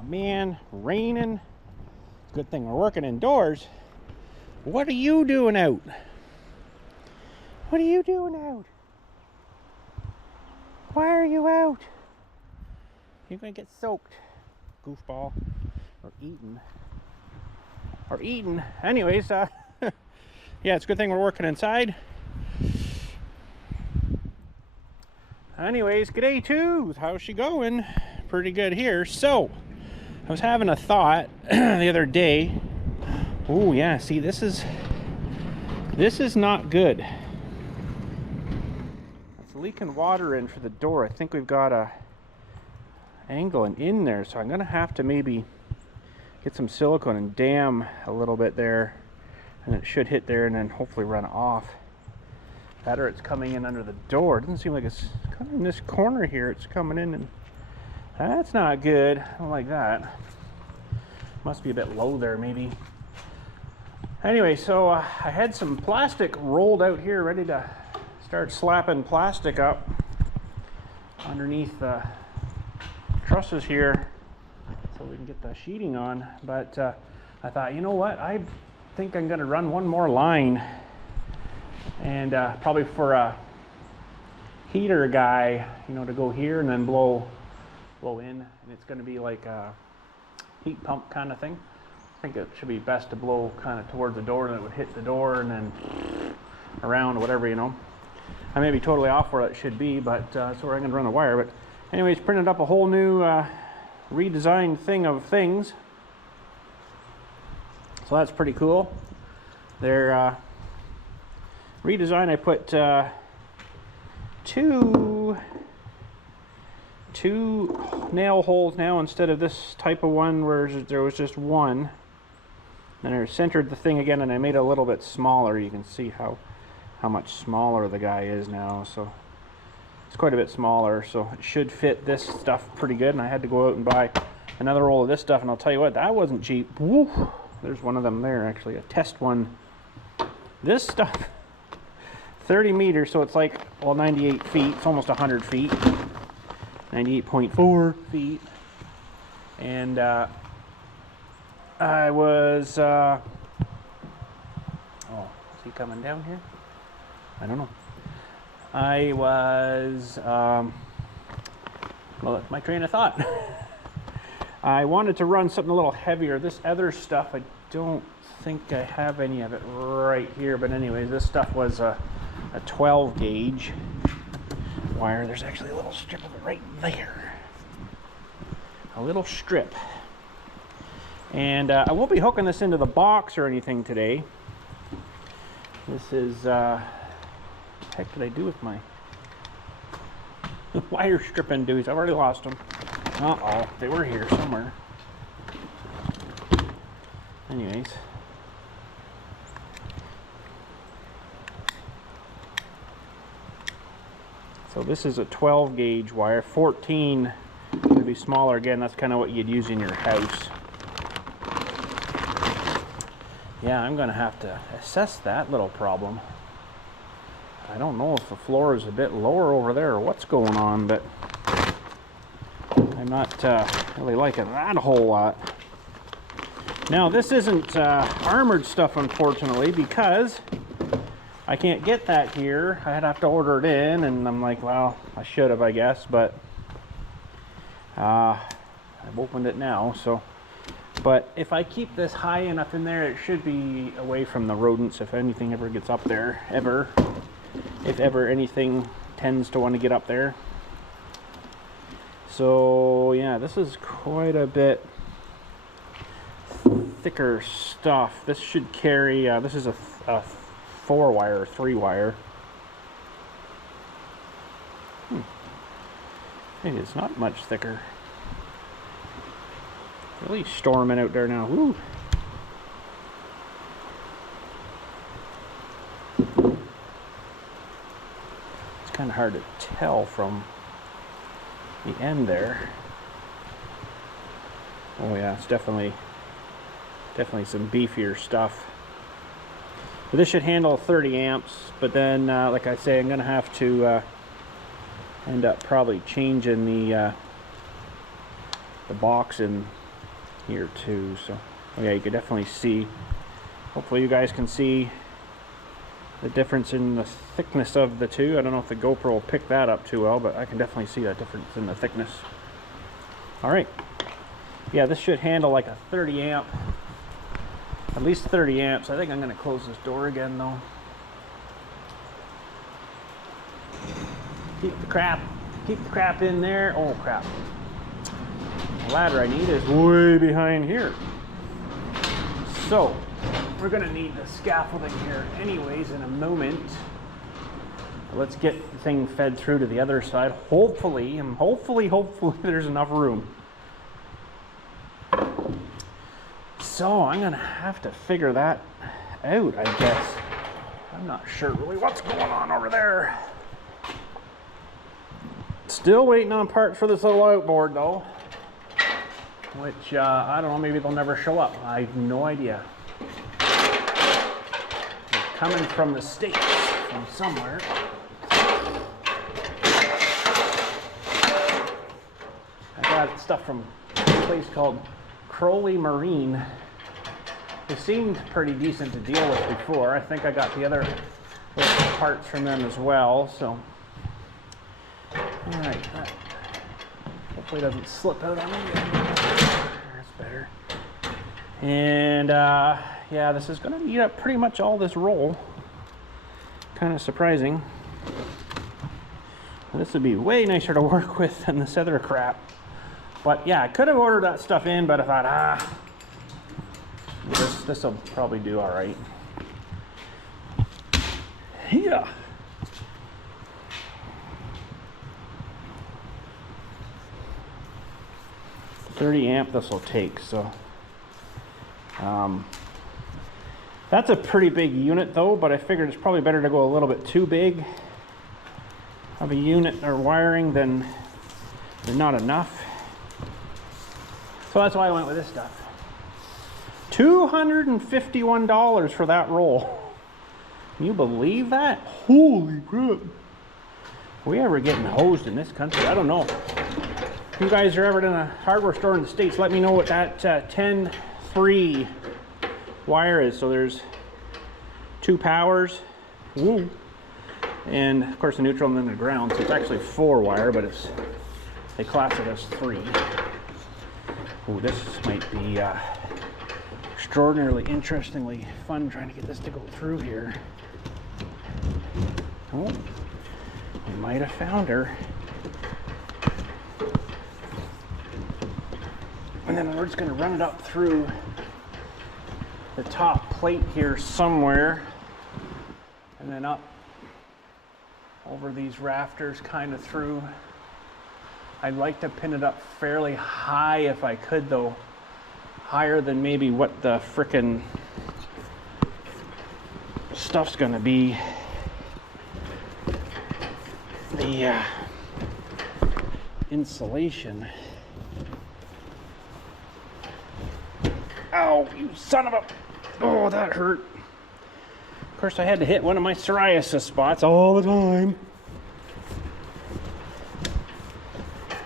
Oh man, raining. Good thing we're working indoors. What are you doing out? What are you doing out? Why are you out? You're gonna get soaked, goofball, or eaten. Or eaten. Anyways, yeah, it's a good thing we're working inside. Anyways, g'day too. How's she going? Pretty good here. So, I was having a thought the other day. Oh yeah, see, this is not good. It's leaking water in for the door. I think we've got a angle in there, so I'm gonna have to maybe get some silicone and dam a little bit there, and it should hit there and then hopefully run off. Better it's coming in under the door. It doesn't seem like it's coming in this corner here. It's coming in, and that's not good. I don't like that. Must be a bit low there maybe. Anyway, so I had some plastic rolled out here ready to start slapping plastic up underneath the trusses here so we can get the sheeting on, but I thought, you know what, I think I'm gonna run one more line, and probably for a heater guy, you know, to go here and then blow in, and it's gonna be like a heat pump kind of thing. I think it should be best to blow kind of towards the door, and it would hit the door and then around or whatever, you know. I may be totally off where it should be, but that's where I'm gonna run the wire. But anyways, printed up a whole new redesigned thing of things, so that's pretty cool. They're redesigned. I put two nail holes now instead of this type of one where there was just one. And I centered the thing again, and I made it a little bit smaller. You can see how much smaller the guy is now. So it's quite a bit smaller, so it should fit this stuff pretty good. And I had to go out and buy another roll of this stuff, and I'll tell you what, that wasn't cheap. Woo! There's one of them there, actually, a test one. This stuff, 30 meters, so it's like, well, 98 feet. It's almost 100 feet. 98.4 feet. And I was, oh, is he coming down here? I don't know. I was, well, that's my train of thought. I wanted to run something a little heavier. This other stuff, I don't think I have any of it right here, but anyways, this stuff was a 12 gauge wire. There's actually a little strip of it right there. A little strip. And I won't be hooking this into the box or anything today. This is, what the heck did I do with my wire stripping dudes? I've already lost them. Uh-oh, they were here somewhere. Anyways. So this is a 12 gauge wire. 14 would be smaller. Again, that's kind of what you'd use in your house. Yeah, I'm gonna have to assess that little problem. I don't know if the floor is a bit lower over there or what's going on, but I'm not really liking that a whole lot. Now, this isn't armored stuff, unfortunately, because I can't get that here. I'd have to order it in, and I'm like, well, I should have, I guess, but I've opened it now, so. But if I keep this high enough in there, it should be away from the rodents if anything ever gets up there, ever. If ever anything tends to want to get up there. So yeah, this is quite a bit thicker stuff. This should carry, this is a 4-wire or 3-wire. Maybe it's not much thicker. Really storming out there now. Woo. It's kind of hard to tell from the end there. Oh yeah, it's definitely some beefier stuff. But this should handle 30 amps, but then like I say, I'm gonna have to end up probably changing the box in here too. So oh yeah, you can definitely see, hopefully you guys can see the difference in the thickness of the two. I don't know if the GoPro will pick that up too well, but I can definitely see that difference in the thickness. All right, yeah, this should handle like a 30 amp, at least 30 amps. I think I'm going to close this door again though. Keep the crap in there. Oh crap, the ladder I need is way behind here. So we're gonna need the scaffolding here anyways in a moment. Let's get the thing fed through to the other side. Hopefully there's enough room. So I'm gonna have to figure that out, I guess. I'm not sure really what's going on over there. Still waiting on parts for this little outboard though, which I don't know, maybe they'll never show up. I have no idea. Coming from the States, from somewhere. I got stuff from a place called Crowley Marine. They seemed pretty decent to deal with before. I think I got the other parts from them as well. So, all right, that hopefully doesn't slip out on me. That's better. And yeah, this is going to eat up pretty much all this roll. Kind of surprising. This would be way nicer to work with than this other crap. But yeah, I could have ordered that stuff in, but I thought, this will probably do all right. Yeah. $30 amp this will take, so. That's a pretty big unit though, but I figured it's probably better to go a little bit too big of a unit or wiring than not enough. So that's why I went with this stuff. $251 for that roll. Can you believe that? Holy crap. Are we ever getting hosed in this country? I don't know. If you guys are ever in a hardware store in the States, let me know what that 10-3 wire is. So there's 2 powers. Woo. And of course the neutral and then the ground. So it's actually 4 wire, but they class it as 3. Ooh, this might be extraordinarily interestingly fun trying to get this to go through here. Oh, we might have found her. And then we're just going to run it up through the top plate here somewhere, and then up over these rafters kind of through. I'd like to pin it up fairly high if I could though, higher than maybe what the frickin' stuff's gonna be. The insulation. Ow, you son of a... Oh, that hurt. Of course, I had to hit one of my psoriasis spots all the time.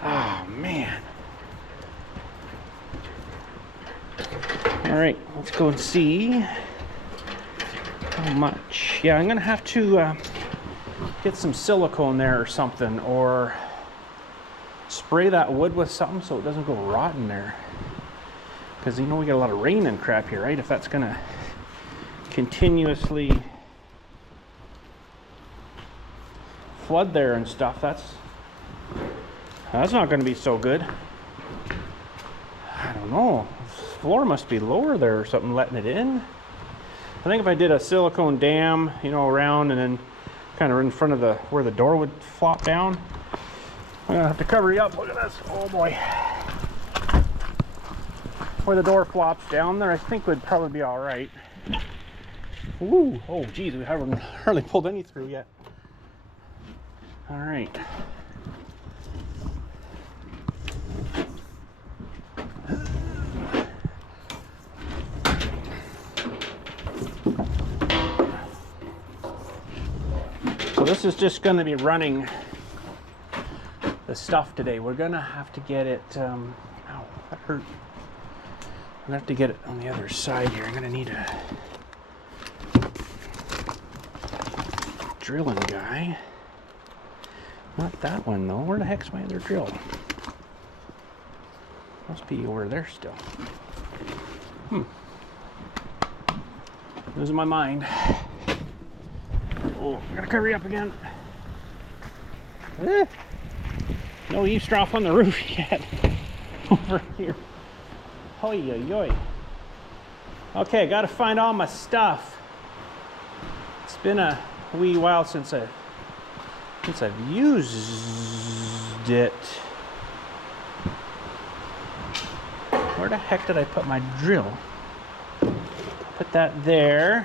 Oh, man. All right, let's go and see how much. Yeah, I'm going to have to get some silicone there or something, or spray that wood with something so it doesn't go rotten there. Because you know we get a lot of rain and crap here, right? If that's gonna continuously flood there and stuff, that's not gonna be so good. I don't know. The floor must be lower there or something letting it in. I think if I did a silicone dam, you know, around and then kind of in front of the where the door would flop down, I'm gonna have to cover you up. Look at this. Oh boy. Where the door flops down there, I think would probably be all right. Ooh, oh geez, we haven't hardly pulled any through yet. All right. So this is just going to be running the stuff today. We're going to have to get it, ow, that hurt. gonna have to get it on the other side here. I'm gonna need a drilling guy. Not that one though. Where the heck's my other drill? Must be over there still. Losing my mind. Oh, I gotta hurry up again. No eavesdrop on the roof yet. Over here. Hoi yoy. Okay, gotta find all my stuff. It's been a wee while since I've used it. Where the heck did I put my drill? Put that there.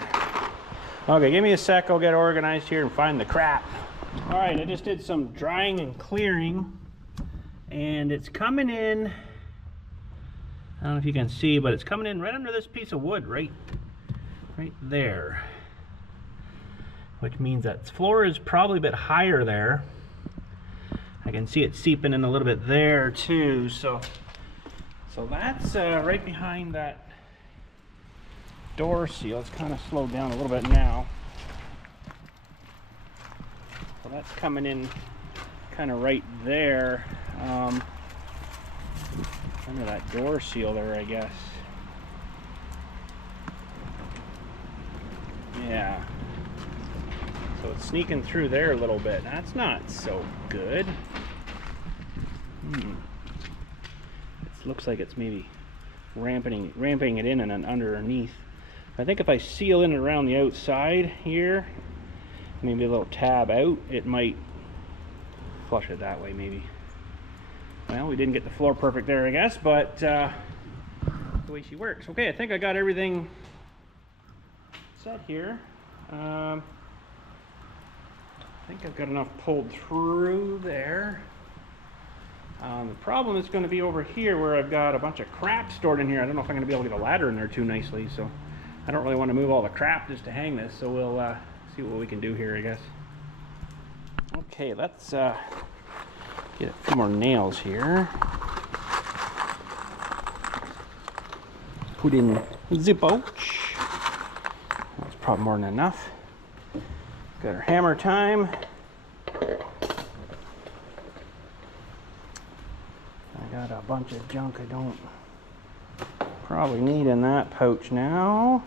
Okay, give me a sec. I'll get organized here and find the crap. All right, I just did some drying and clearing, and it's coming in. I don't know if you can see, but it's coming in right under this piece of wood, right there. Which means that floor is probably a bit higher there. I can see it seeping in a little bit there too. So that's right behind that door seal. It's kind of slowed down a little bit now. So that's coming in kind of right there, under that door seal there, I guess. Yeah. So it's sneaking through there a little bit. That's not so good. It looks like it's maybe ramping it in and then underneath. I think if I seal in around the outside here, maybe a little tab out, it might flush it that way maybe. Well, we didn't get the floor perfect there, I guess, but the way she works. Okay, I think I got everything set here. I think I've got enough pulled through there. The problem is going to be over here where I've got a bunch of crap stored in here. I don't know if I'm going to be able to get a ladder in there too nicely, so I don't really want to move all the crap just to hang this, so we'll see what we can do here, I guess. Okay, let's get a few more nails here. Put in the pouch. That's probably more than enough. Got our hammer time. I got a bunch of junk I don't probably need in that pouch now.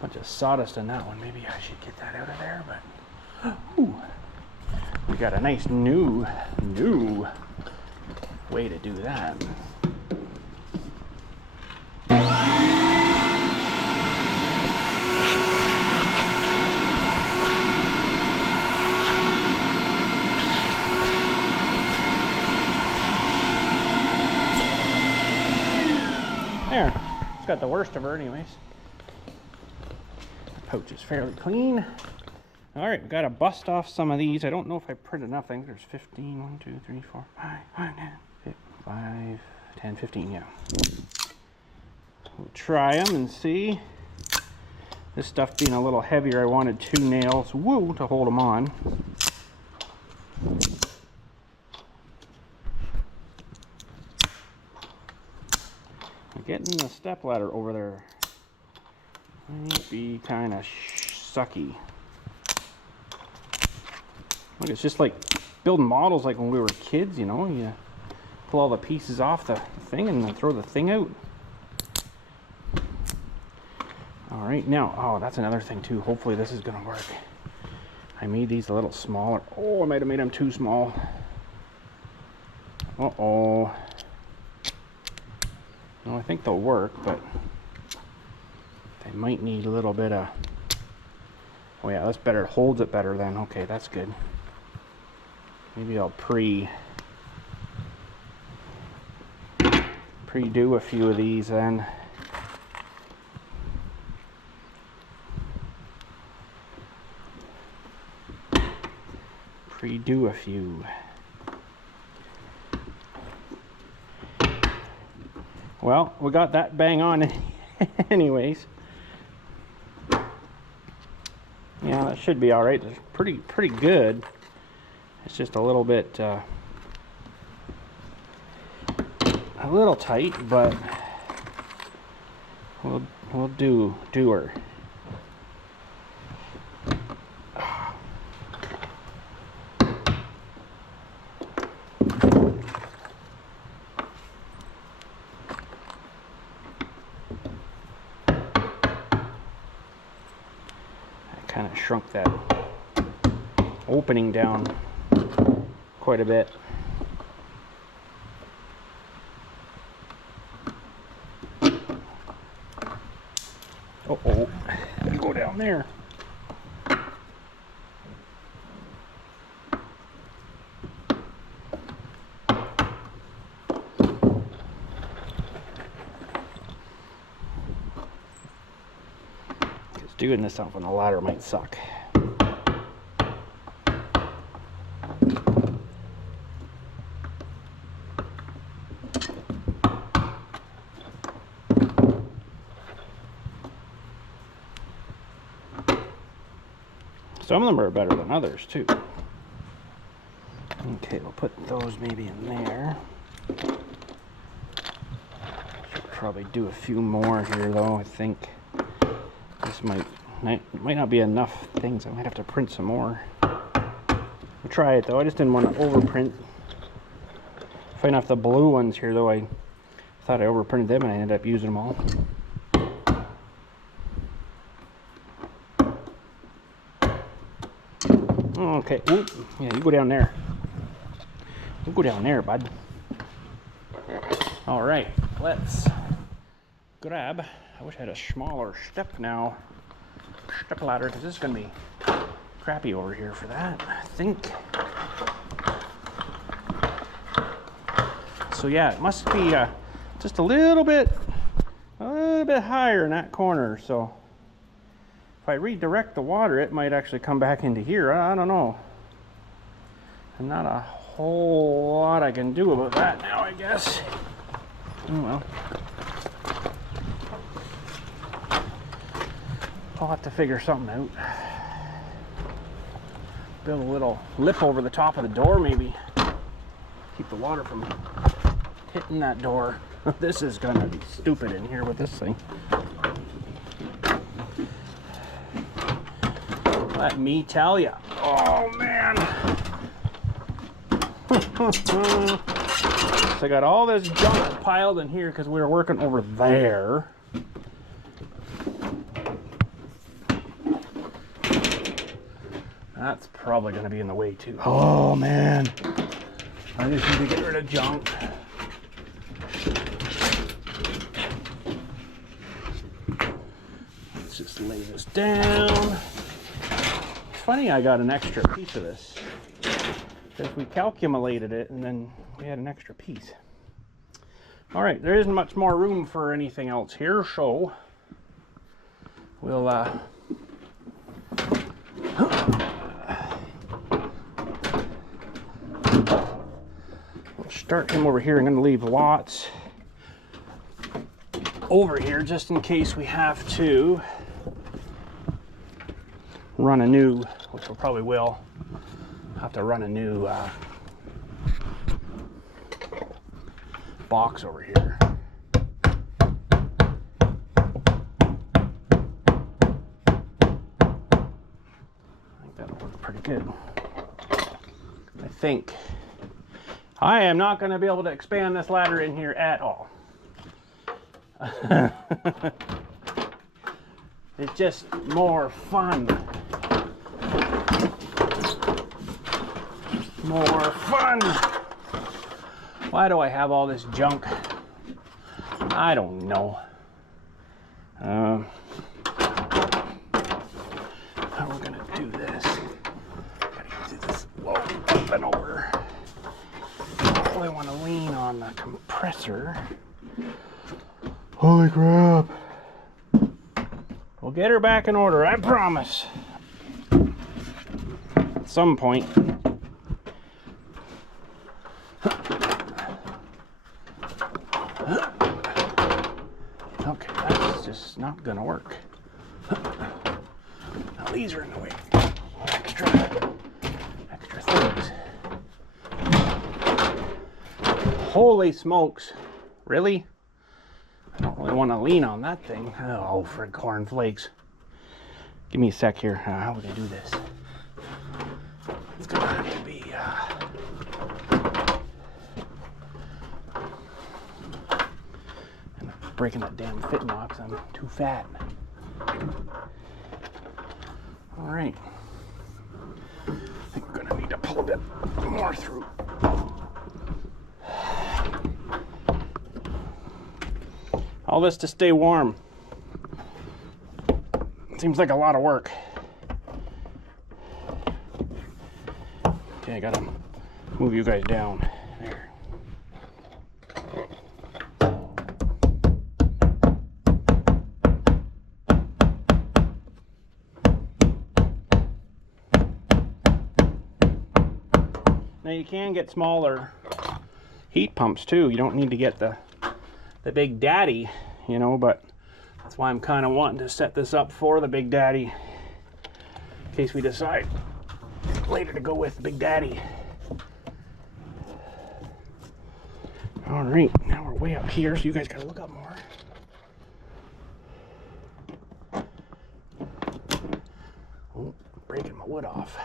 Bunch of sawdust in that one. Maybe I should get that out of there, but ooh, we got a nice new way to do that. There, it's got the worst of her anyways. The pouch is fairly clean. All right, we got to bust off some of these. I don't know if I printed enough. I think there's 15, 1, 2, 3, 4, 5, 10, 15, yeah. We'll try them and see. This stuff being a little heavier, I wanted 2 nails, woo, to hold them on. Getting the step ladder over there might be kind of sucky. Look, it's just like building models like when we were kids, you know. You pull all the pieces off the thing and then throw the thing out. All right, now, oh, that's another thing too. Hopefully this is gonna work. I made these a little smaller. Oh, I might have made them too small. Uh-oh. Well, I think they'll work, but they might need a little bit of... Oh yeah, that's better. It holds it better then. Okay, that's good. Maybe I'll pre-do a few of these then. Pre-do a few. Well, we got that bang on anyways. Yeah, that should be all right. It's pretty good. It's just a little bit a little tight, but we'll do her. Kind of shrunk that opening down quite a bit. Uh-oh, go down there. Doing this up on the ladder might suck. Some of them are better than others too. Okay, we'll put those maybe in there. Should probably do a few more here though, I think. This might not be enough things. I might have to print some more. We'll try it though. I just didn't want to overprint. Find off the blue ones here though. I thought I overprinted them and I ended up using them all. Okay. Ooh, yeah, you go down there. You go down there, bud. All right. Let's grab. I wish I had a smaller step ladder, because this is going to be crappy over here for that, I think. So yeah, it must be just a little bit higher in that corner. So if I redirect the water, it might actually come back into here. I don't know. And not a whole lot I can do about that now, I guess. Oh well. I'll have to figure something out. Build a little lip over the top of the door, maybe. Keep the water from hitting that door. This is gonna be stupid in here with this thing. Let me tell ya. Oh man. So I got all this junk piled in here because we were working over there. That's probably going to be in the way too. Oh man, I just need to get rid of junk. Let's just lay this down. It's funny I got an extra piece of this, because we calculated it and then we had an extra piece. All right, there isn't much more room for anything else here, so we'll start him over here. I'm going to leave lots over here just in case we have to run a new, which we probably will have to run a new box over here. I think that'll work pretty good. I think. I am not going to be able to expand this ladder in here at all. It's just more fun. More fun. Why do I have all this junk? I don't know. How we're going to do this. Gotta do this low up and over. I want to lean on the compressor. Holy crap. We'll get her back in order, I promise. At some point. Okay, that's just not gonna work. Now these are in the way. Extra things. Holy smokes. Really? I don't really want to lean on that thing. Oh, for cornflakes. Give me a sec here. How would I do this? It's gonna have to be, I'm breaking that damn fit knot because I'm too fat. All right. I think we're gonna need to pull a bit more through. All this to stay warm. Seems like a lot of work. Okay, I gotta move you guys down. There. Now you can get smaller heat pumps too. You don't need to get the Big Daddy, you know, but that's why I'm kind of wanting to set this up for the Big Daddy in case we decide later to go with Big Daddy. All right, now we're way up here, so you guys gotta look up more. Oh, breaking my wood off.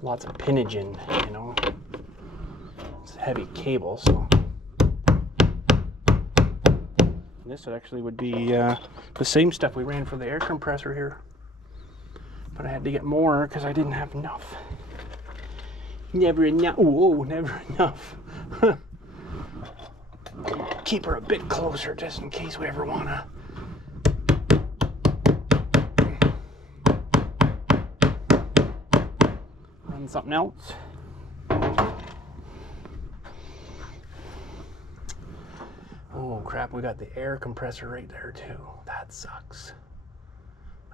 Lots of pinnage in, you know. It's a heavy cable, so. And this actually would be the same stuff we ran for the air compressor here. But I had to get more because I didn't have enough. Never enough. Whoa, never enough. Keep her a bit closer just in case we ever want to. Something else. Oh crap, we got the air compressor right there too. That sucks.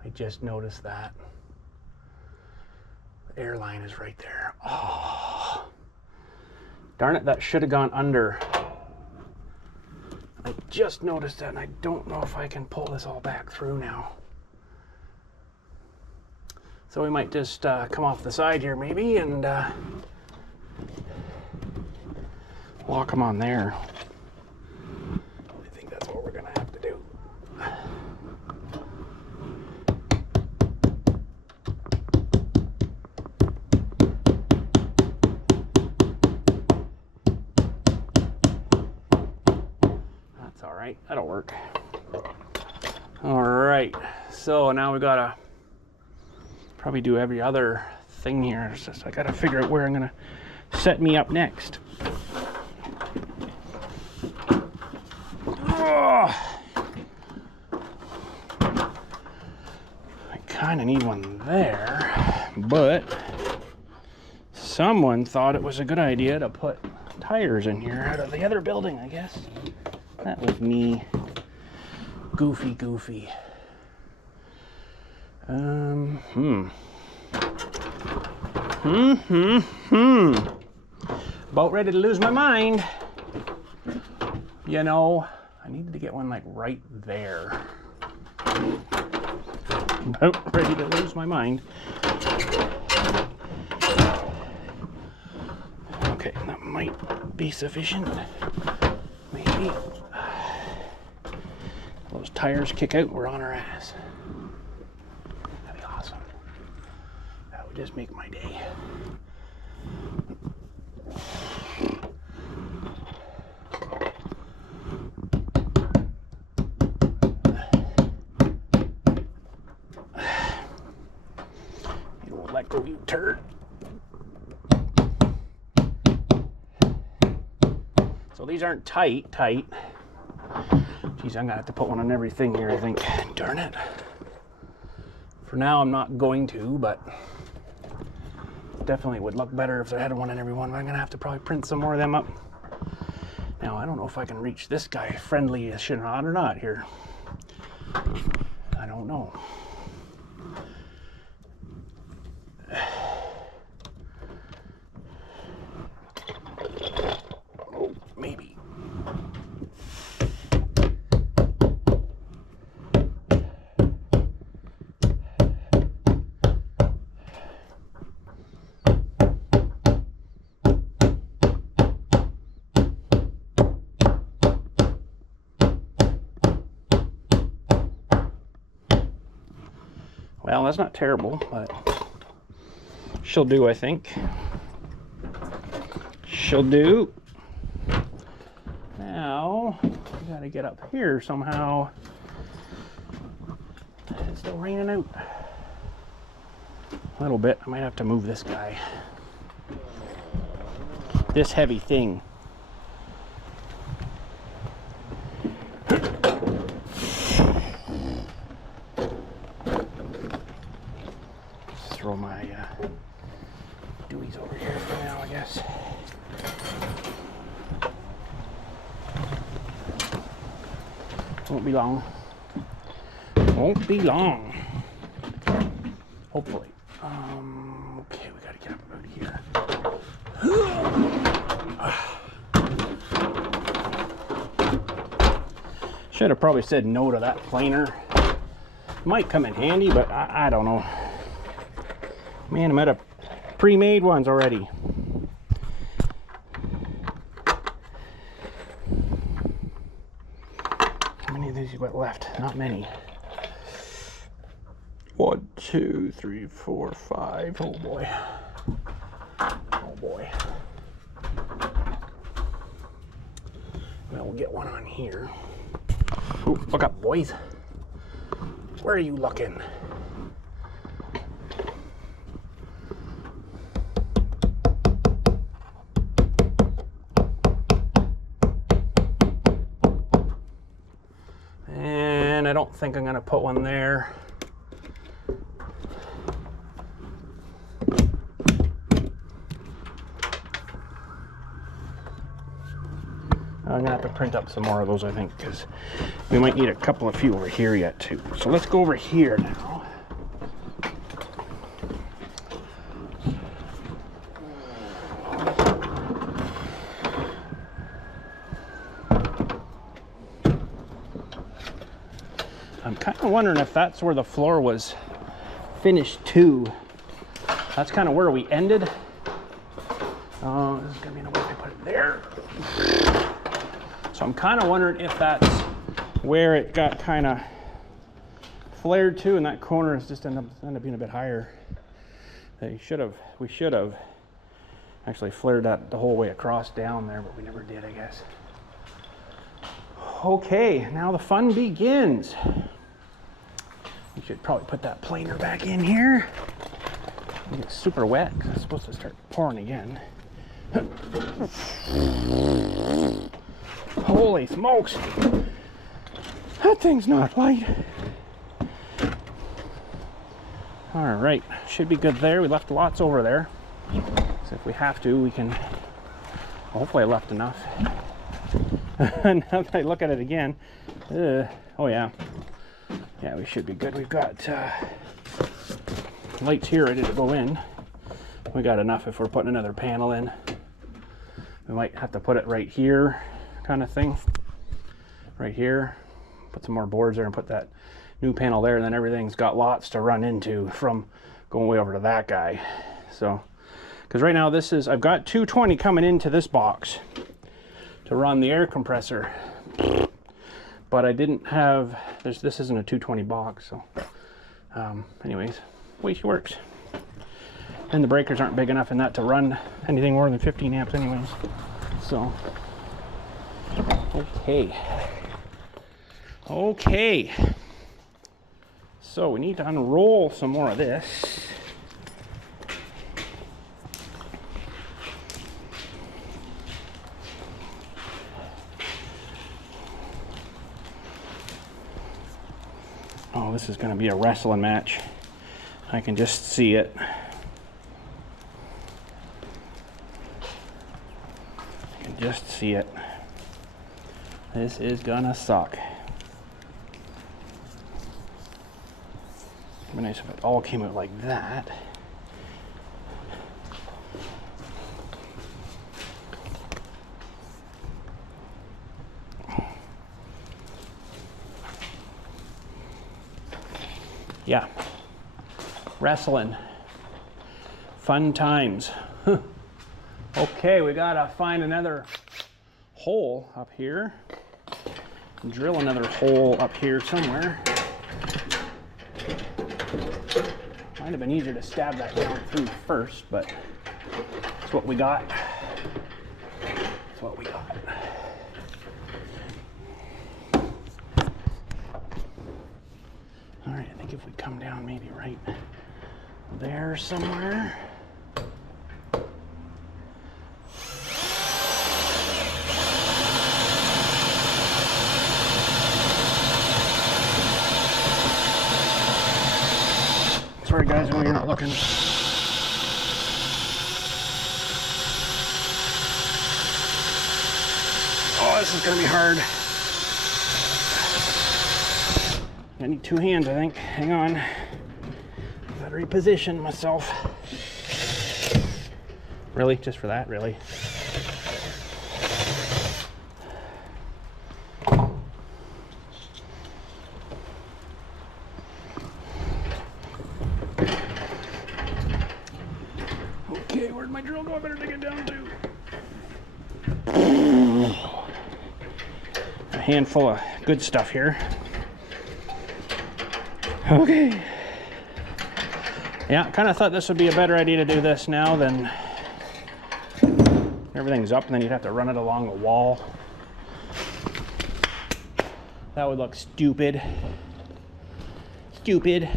I just noticed that. The air line is right there. Oh, darn it, that should have gone under. I just noticed that and I don't know if I can pull this all back through now. So we might just come off the side here maybe and lock them on there. I think that's what we're gonna have to do. That's all right, that'll work. All right, so now we gotta probably do every other thing here. It's just I gotta figure out where I'm gonna set me up next. Oh, I kind of need one there, but someone thought it was a good idea to put tires in here out of the other building, I guess. That was me. Goofy. About ready to lose my mind. You know, I needed to get one like right there. About ready to lose my mind. Okay, that might be sufficient. Maybe. Those tires kick out, we're on our ass. That'd be awesome. That would just make my day. You won't let go, you turd. So these aren't tight. Geez, I'm gonna have to put one on everything here, I think. Darn it. For now, I'm not going to, but definitely would look better if there had one in every one. But I'm gonna have to probably print some more of them up. Now, I don't know if I can reach this guy friendly as shit or not here. I don't know. it's not terrible, but she'll do, I think. She'll do. Now, we gotta get up here somehow. It's still raining out. A little bit. I might have to move this guy. This heavy thing. Throw my Dewey's over here for now, I guess. Won't be long. Won't be long. Hopefully. Okay, we gotta get up about here. Should have probably said no to that planer. Might come in handy, but I don't know. Man, I'm out of pre-made ones already. How many of these you got left? Not many. 1, 2, 3, 4, 5. Oh boy. Oh boy. Well, we'll get one on here. Ooh, look up, boys. Where are you looking? And I don't think I'm gonna put one there. I'm gonna have to print up some more of those, I think, because we might need a few over here yet too. So let's go over here now. I'm kind of wondering if that's where the floor was finished too. That's kind of where we ended. This is gonna be the way I put it there. So I'm kind of wondering if that's where it got kind of flared to, and that corner is just ended up being a bit higher. We should have actually flared that the whole way across down there, but we never did, I guess. Okay, now the fun begins. We should probably put that planer back in here. It's super wet because it's supposed to start pouring again. Holy smokes! That thing's not light. All right, should be good there. We left lots over there, so if we have to, we can. Hopefully, I left enough. Now that I look at it again, oh yeah, we should be good. We've got lights here ready to go in. We got enough if we're putting another panel in. We might have to put it right here, kind of thing. Right here. Put some more boards there and put that new panel there, and then everything's got lots to run into from going way over to that guy. So, because right now I've got 220 coming into this box to run the air compressor, but I didn't have, this isn't a 220 box, so anyways, the way she works. And the breakers aren't big enough in that to run anything more than 15 amps anyways. So, okay. So we need to unroll some more of this. Oh, this is going to be a wrestling match. I can just see it. I can just see it. This is gonna suck. It'd be nice if it all came out like that. Yeah, wrestling, fun times. Okay, we gotta find another hole up here, drill another hole up here somewhere. Might have been easier to stab that down through first, but that's what we got. That's what we got. All right, I think if we come down maybe right there somewhere. Sorry guys, when you're not looking. Oh, this is gonna be hard. I need two hands, I think. Hang on. Gotta reposition myself. Really? Just for that? Really? Okay, where'd my drill go? I better dig it down too. A handful of good stuff here. Okay. Yeah, kind of thought this would be a better idea to do this now than everything's up and then you'd have to run it along the wall. That would look stupid. Stupid.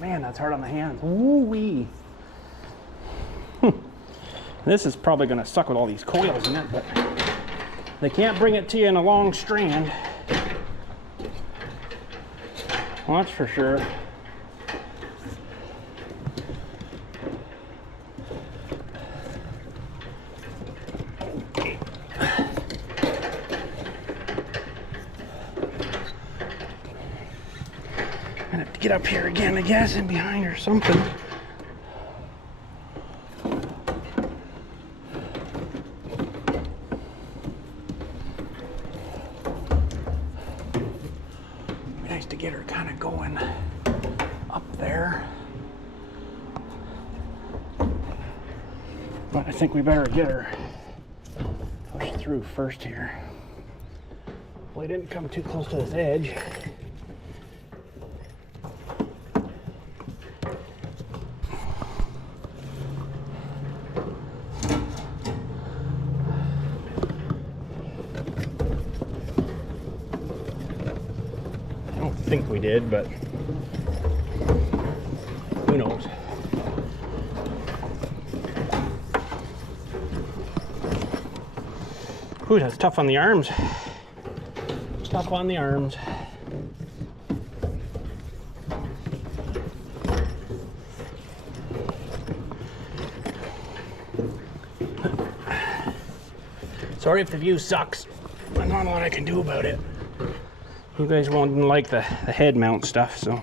Man, that's hard on the hands. Woo-wee. This is probably going to suck with all these coils in it, but they can't bring it to you in a long strand. Well, that's for sure. I have to get up here again, I guess, and behind or something. Be nice to get her kind of going up there. But I think we better get her pushed through first here. Well, I didn't come too close to this edge. I think we did, but who knows? Ooh, that's tough on the arms. Tough on the arms. Sorry if the view sucks. There's not a lot I can do about it. You guys won't like the head mount stuff, so.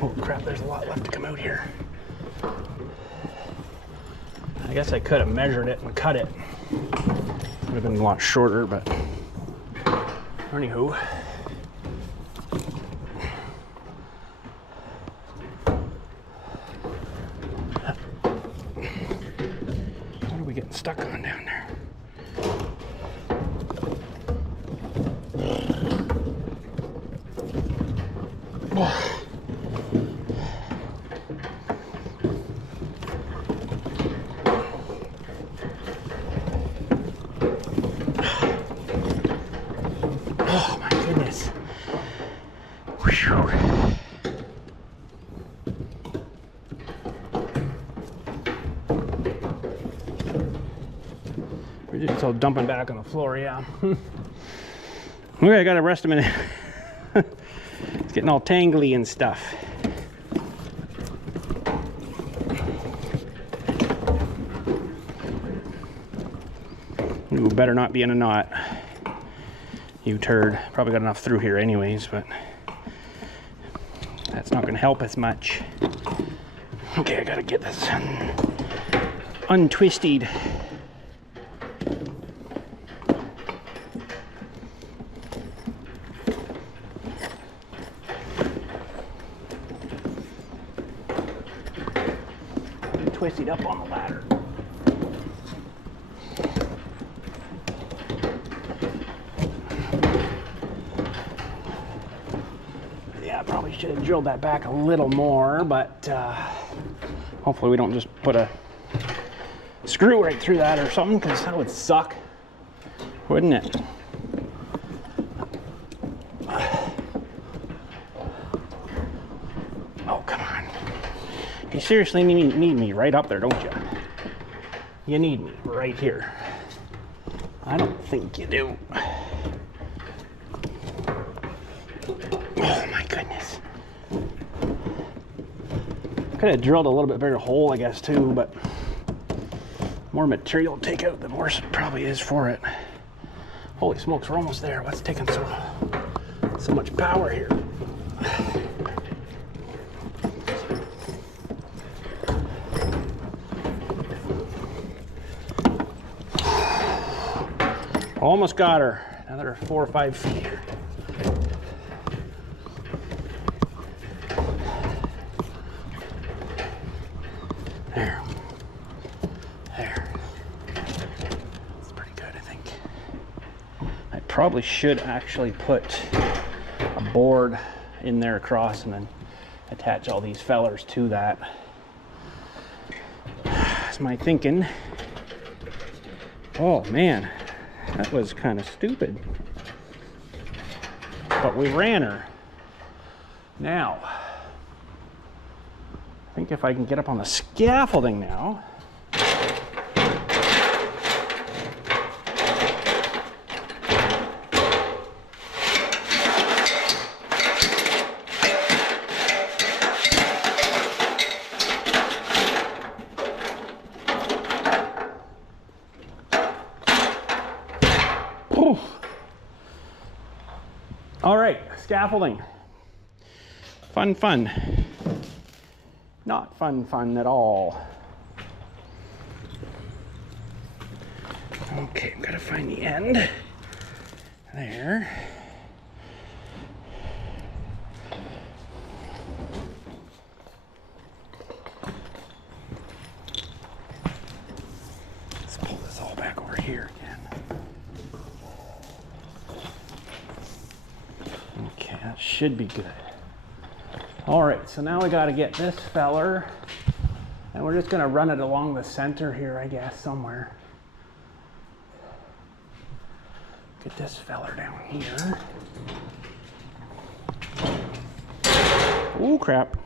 Oh crap, there's a lot left to come out here. I guess I could have measured it and cut it. Would have been a lot shorter, but anywho. What are we getting stuck on down there? Oh my goodness. Whew. It's all dumping back on the floor, yeah. Okay, I gotta rest a minute. It's getting all tangly and stuff. Ooh, better not be in a knot. You turd. Probably got enough through here anyways, but that's not gonna help as much. Okay, I gotta get this untwisted. twisted up on the ladder. Yeah, I probably should have drilled that back a little more, but hopefully we don't just put a screw right through that or something, because that would suck, wouldn't it? Oh, come on. You seriously need me right up there, don't you? You need me right here. I don't think you do. Oh my goodness. Could have drilled a little bit bigger hole, I guess, too, but more material to take out, the worse it probably is for it. Holy smokes, we're almost there. What's taking so much power here? Almost got her. Another 4 or 5 feet here. There. That's pretty good, I think. I probably should actually put a board in there across and then attach all these fellers to that. That's my thinking. Oh man, that was kind of stupid. But we ran her. Now, I think if I can get up on the scaffolding now. Ooh. All right, scaffolding. Fun. Not fun at all. Okay, I'm gonna find the end. There. Let's pull this all back over here again. Okay, that should be good. All right, so now we got to get this feller, and we're just going to run it along the center here, I guess, somewhere. Get this feller down here. Ooh, crap.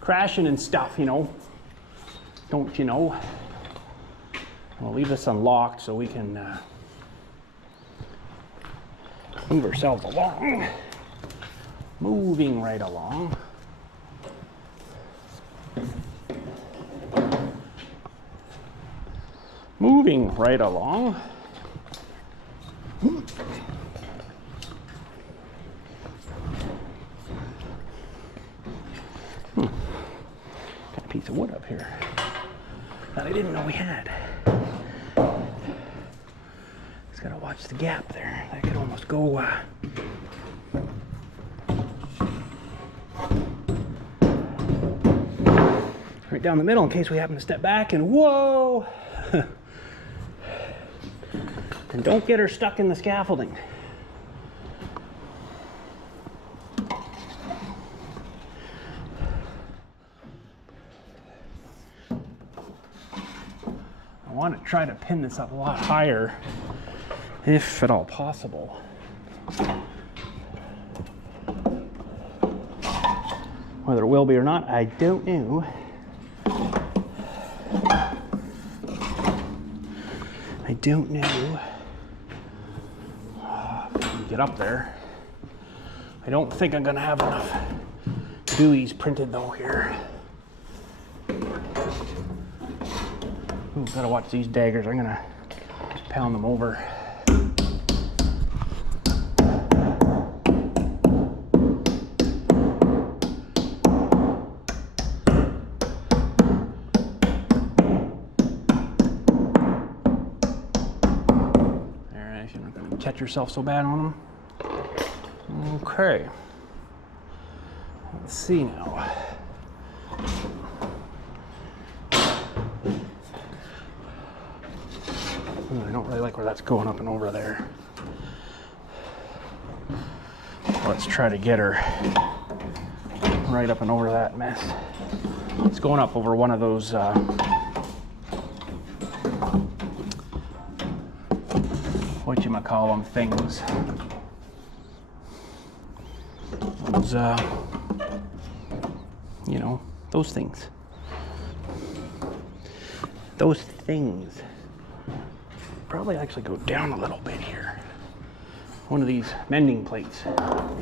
Crashing and stuff, you know. Don't you know? We'll leave this unlocked so we can move ourselves along. Moving right along. Moving right along. Got a piece of wood up here that I didn't know we had. Just gotta watch the gap there. That could almost go right down the middle in case we happen to step back and whoa! And don't get her stuck in the scaffolding. I want to try to pin this up a lot higher, if at all possible. Whether it will be or not, I don't know. I don't know. Get up there. I don't think I'm gonna have enough buoys printed though here. Ooh, gotta watch these daggers. I'm gonna pound them over. Catch yourself so bad on them. Okay. Let's see now. I don't really like where that's going up and over there. Let's try to get her right up and over that mess. It's going up over one of those whatchamacallem things. Those, you know, those things. Those things. Probably actually go down a little bit here. One of these mending plates. I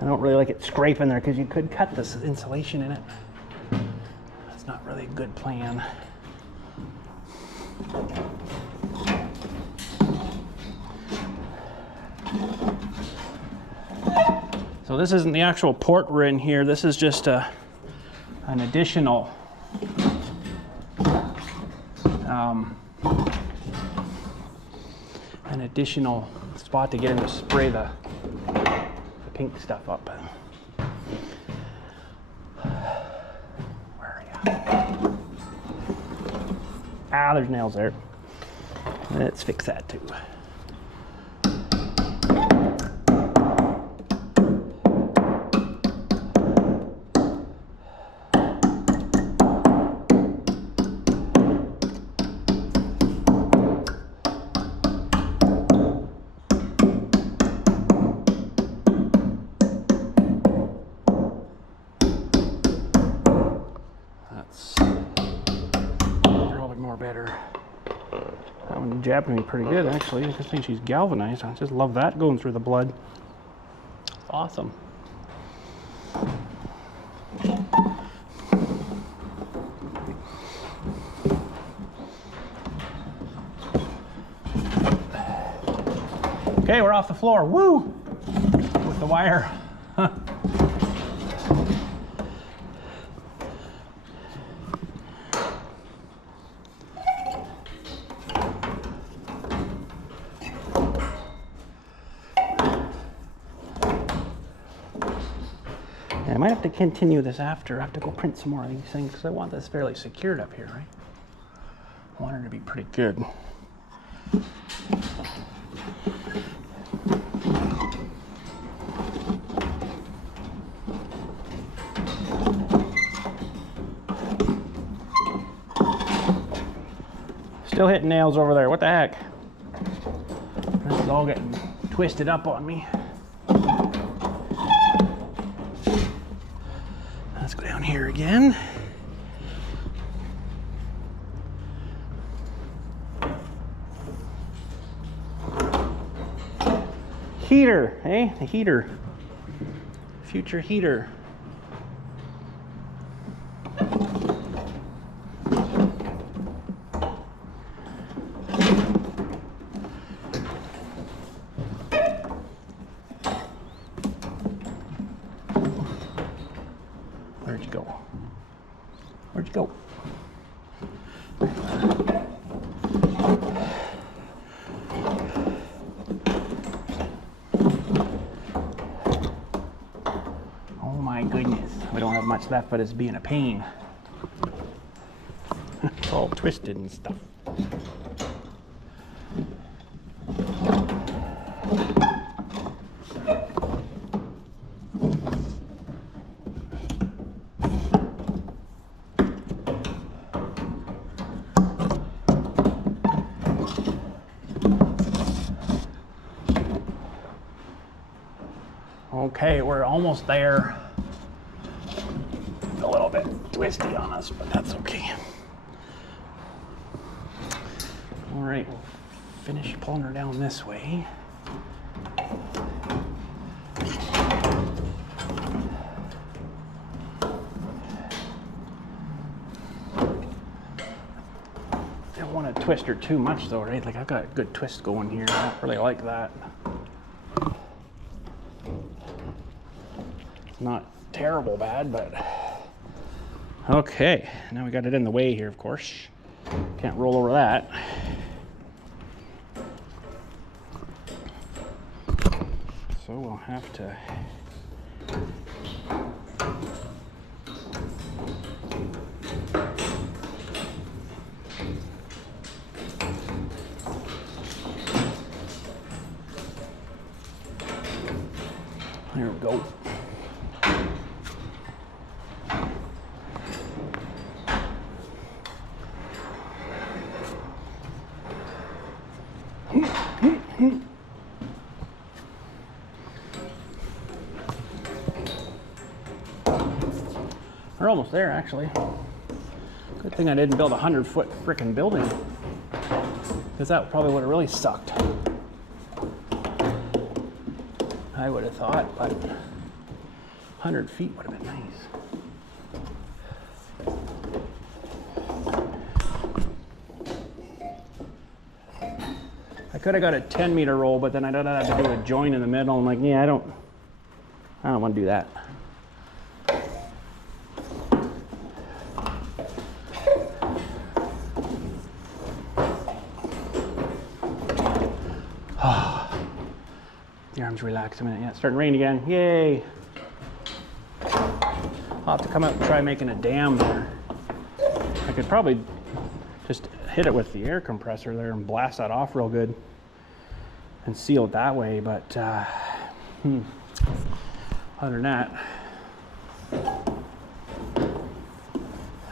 don't really like it scraping there because you could cut this insulation in it. That's not really a good plan. So this isn't the actual port we're in here. This is just an additional spot to get him to spray the pink stuff up. Where are you? Ah, there's nails there. Let's fix that too. Jabbed me pretty good, actually. I just think she's galvanized. I just love that going through the blood. It's awesome. Okay, we're off the floor. Woo! With the wire. I might have to continue this after. I have to go print some more of these things because I want this fairly secured up here, right? I want her to be pretty good. Still hitting nails over there. What the heck? This is all getting twisted up on me. Let's go down here again. Heater, eh? The heater. Future heater. Where'd you go? Where'd you go? Oh my goodness. We don't have much left, but it's being a pain. It's all twisted and stuff. Okay, we're almost there. A little bit twisty on us, but that's okay. All right, we'll finish pulling her down this way. Don't want to twist her too much though, right? Like I've got a good twist going here. I don't really like that. Not terrible bad, but okay. Now we got it in the way here, of course. Can't roll over that. So we'll have to there we go. We're almost there, actually. Good thing I didn't build a 100-foot frickin' building, because that probably would have really sucked. I would have thought, but 100 feet would have been nice. I could have got a 10-meter roll, but then I'd have to do a join in the middle. I'm like, yeah, I don't want to do that. The arms relax a minute. Yeah, it's starting to rain again. Yay! I'll have to come out and try making a dam there. I could probably just hit it with the air compressor there and blast that off real good and seal it that way, but other than that, I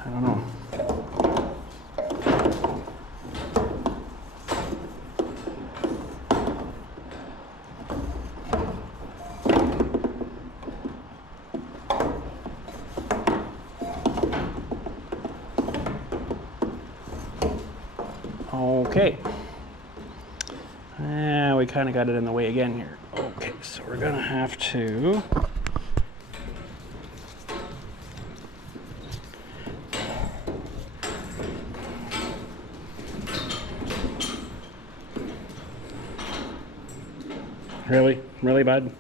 don't know. Okay, we kind of got it in the way again here. Okay, so we're gonna have to really bud.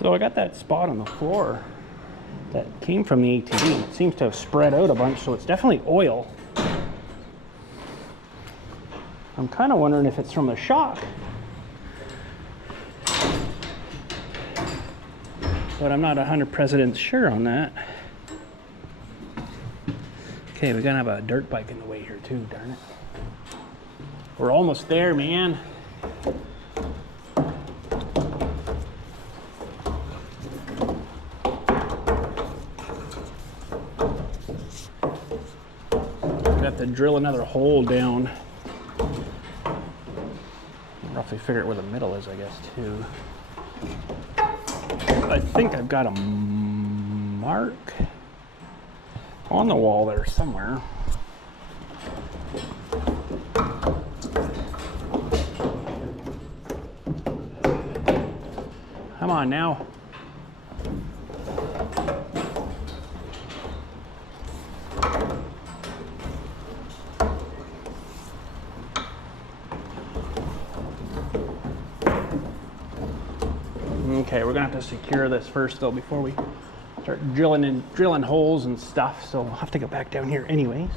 So I got that spot on the floor that came from the ATV. It seems to have spread out a bunch, so it's definitely oil. I'm kind of wondering if it's from the shock, but I'm not 100% sure on that. Okay, we're gonna have a dirt bike in the way here too, darn it. We're almost there, man. To drill another hole down. Roughly figure out where the middle is, I guess, too. I think I've got a mark on the wall there somewhere. Come on now. Okay, we're gonna have to secure this first though before we start drilling holes and stuff, so we'll have to get back down here anyways.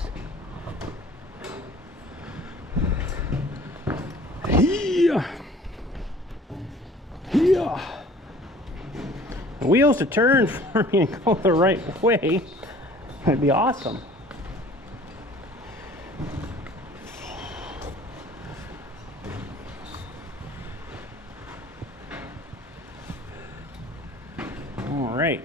Yeah. The wheels to turn for me and go the right way. That'd be awesome. All right.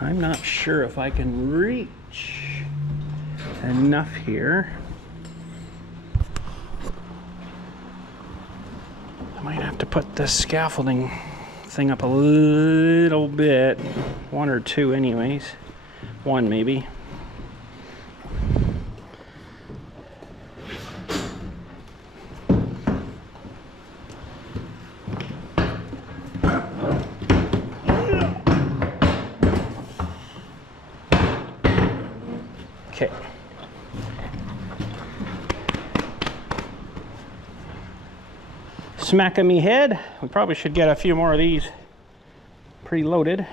I'm not sure if I can reach enough here. I might have to put the scaffolding thing up a little bit. One or two anyways. One maybe. Okay. smacking me head. We probably should get a few more of these preloaded.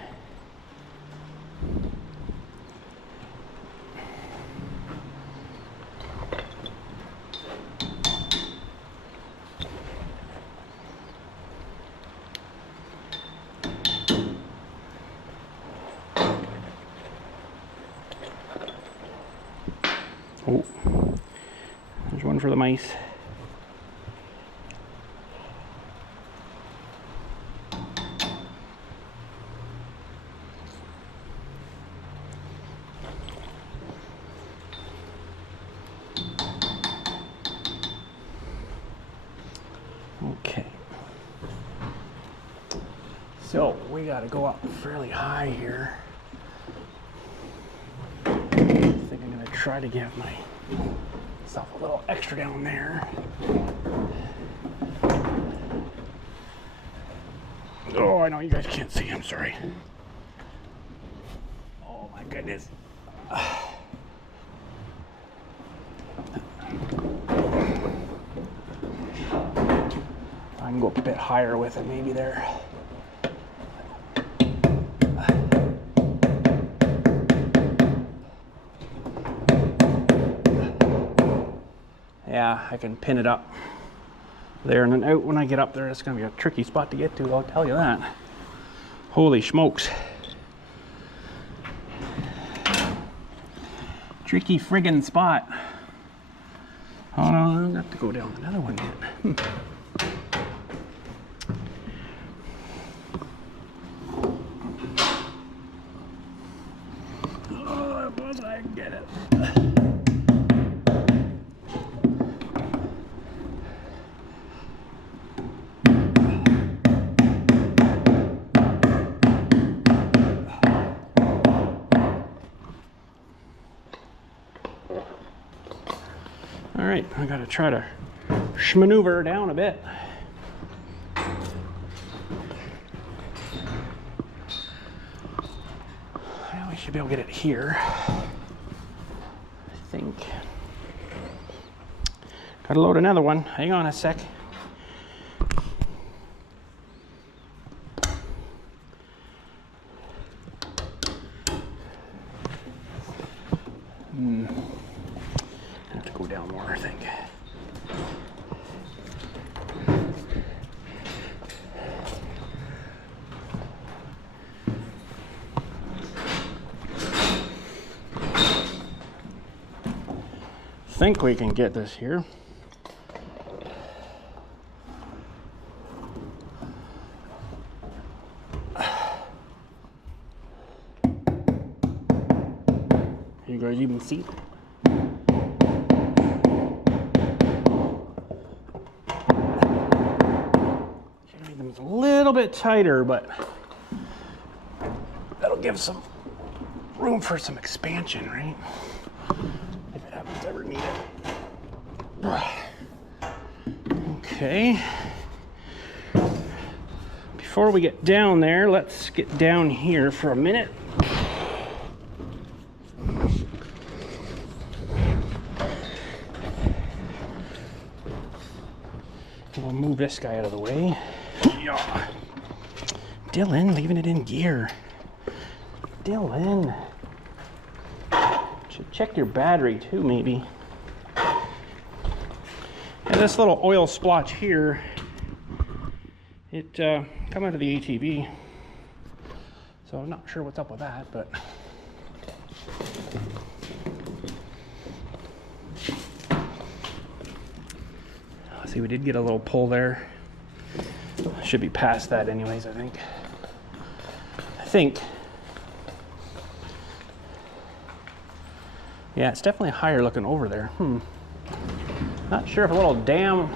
Oh, there's one for the mice. Okay. So we got to go up fairly high here. I think I'm going to try to give myself a little extra down there. Oh, I know you guys can't see. I'm sorry. Oh my goodness. I can go a bit higher with it maybe there. Yeah, I can pin it up there and then out when I get up there. It's going to be a tricky spot to get to, I'll tell you that. Holy smokes. Tricky friggin' spot. Oh no, I don't have to go down another one yet. Oh, once I can get it. All right, I gotta try to maneuver down a bit. Well, we should be able to get it here, I think. Gotta load another one. Hang on a sec. I have to go down more, I think. Think we can get this here. You guys even see? It's a little bit tighter, but that'll give some room for some expansion, right? If it happens to ever need it. Okay. Before we get down there, let's get down here for a minute. We'll move this guy out of the way. Yeah. Dylan, leaving it in gear. Dylan. Should check your battery too, maybe. And this little oil splotch here, it come out of the ATV. So I'm not sure what's up with that, but see, we did get a little pull there. Should be past that anyways, I think. Yeah, it's definitely higher looking over there. Not sure if a little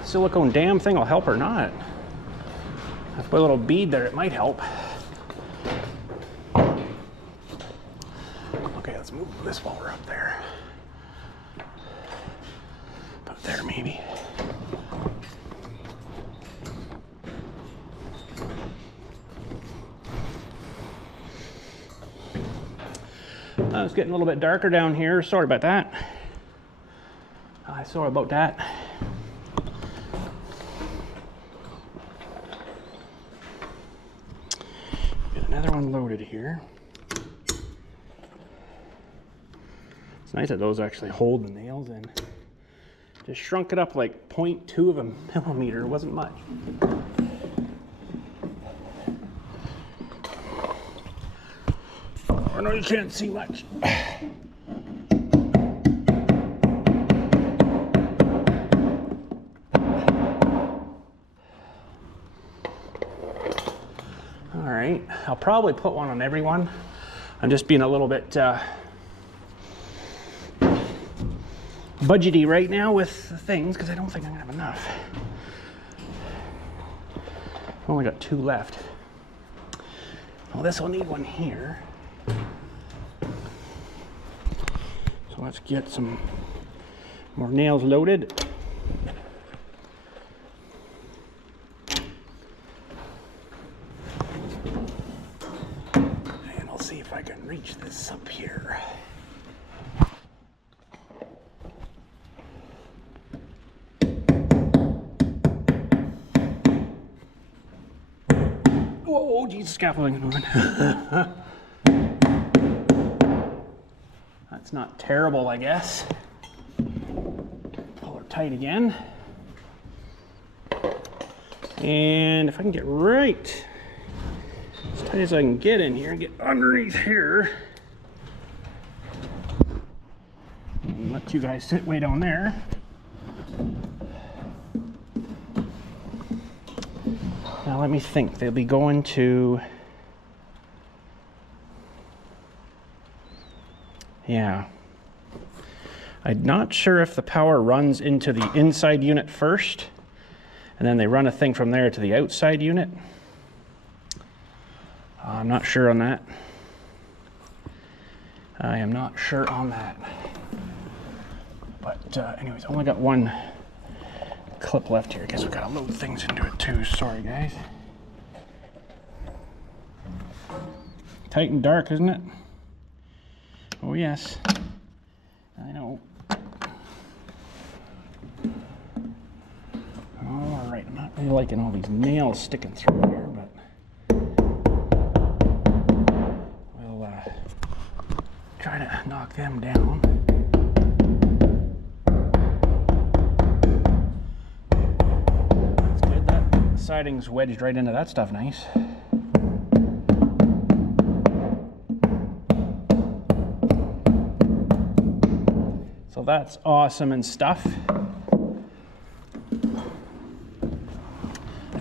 silicone dam thing will help or not. If I put a little bead there, it might help. Okay, let's move this while we're up there. About there, maybe. It's getting a little bit darker down here. Sorry about that. Sorry about that. unloaded here. It's nice that those actually hold the nails in. Just shrunk it up like 0.2 of a millimeter. It wasn't much. I know you can't see much. All right, I'll probably put one on every one. I'm just being a little bit budgety right now with the things because I don't think I'm gonna have enough. I've only got 2 left. Well, this will need one here. So let's get some more nails loaded. And I'll see if I can reach this up here. Whoa, geez, scaffolding is moving. That's not terrible, I guess. Pull her tight again. And if I can get right as tight as I can get in here and get underneath here, and let you guys sit way down there. Now let me think. They'll be going to, yeah. I'm not sure if the power runs into the inside unit first, and then they run a thing from there to the outside unit. I'm not sure on that. I am not sure on that. But anyways, I only got 1 clip left here. I guess we gotta load things into it too. Sorry, guys. Tight and dark, isn't it? Oh yes, I know. All right, I'm not really liking all these nails sticking through here, but we'll try to knock them down. Siding's wedged right into that stuff, nice. So that's awesome and stuff.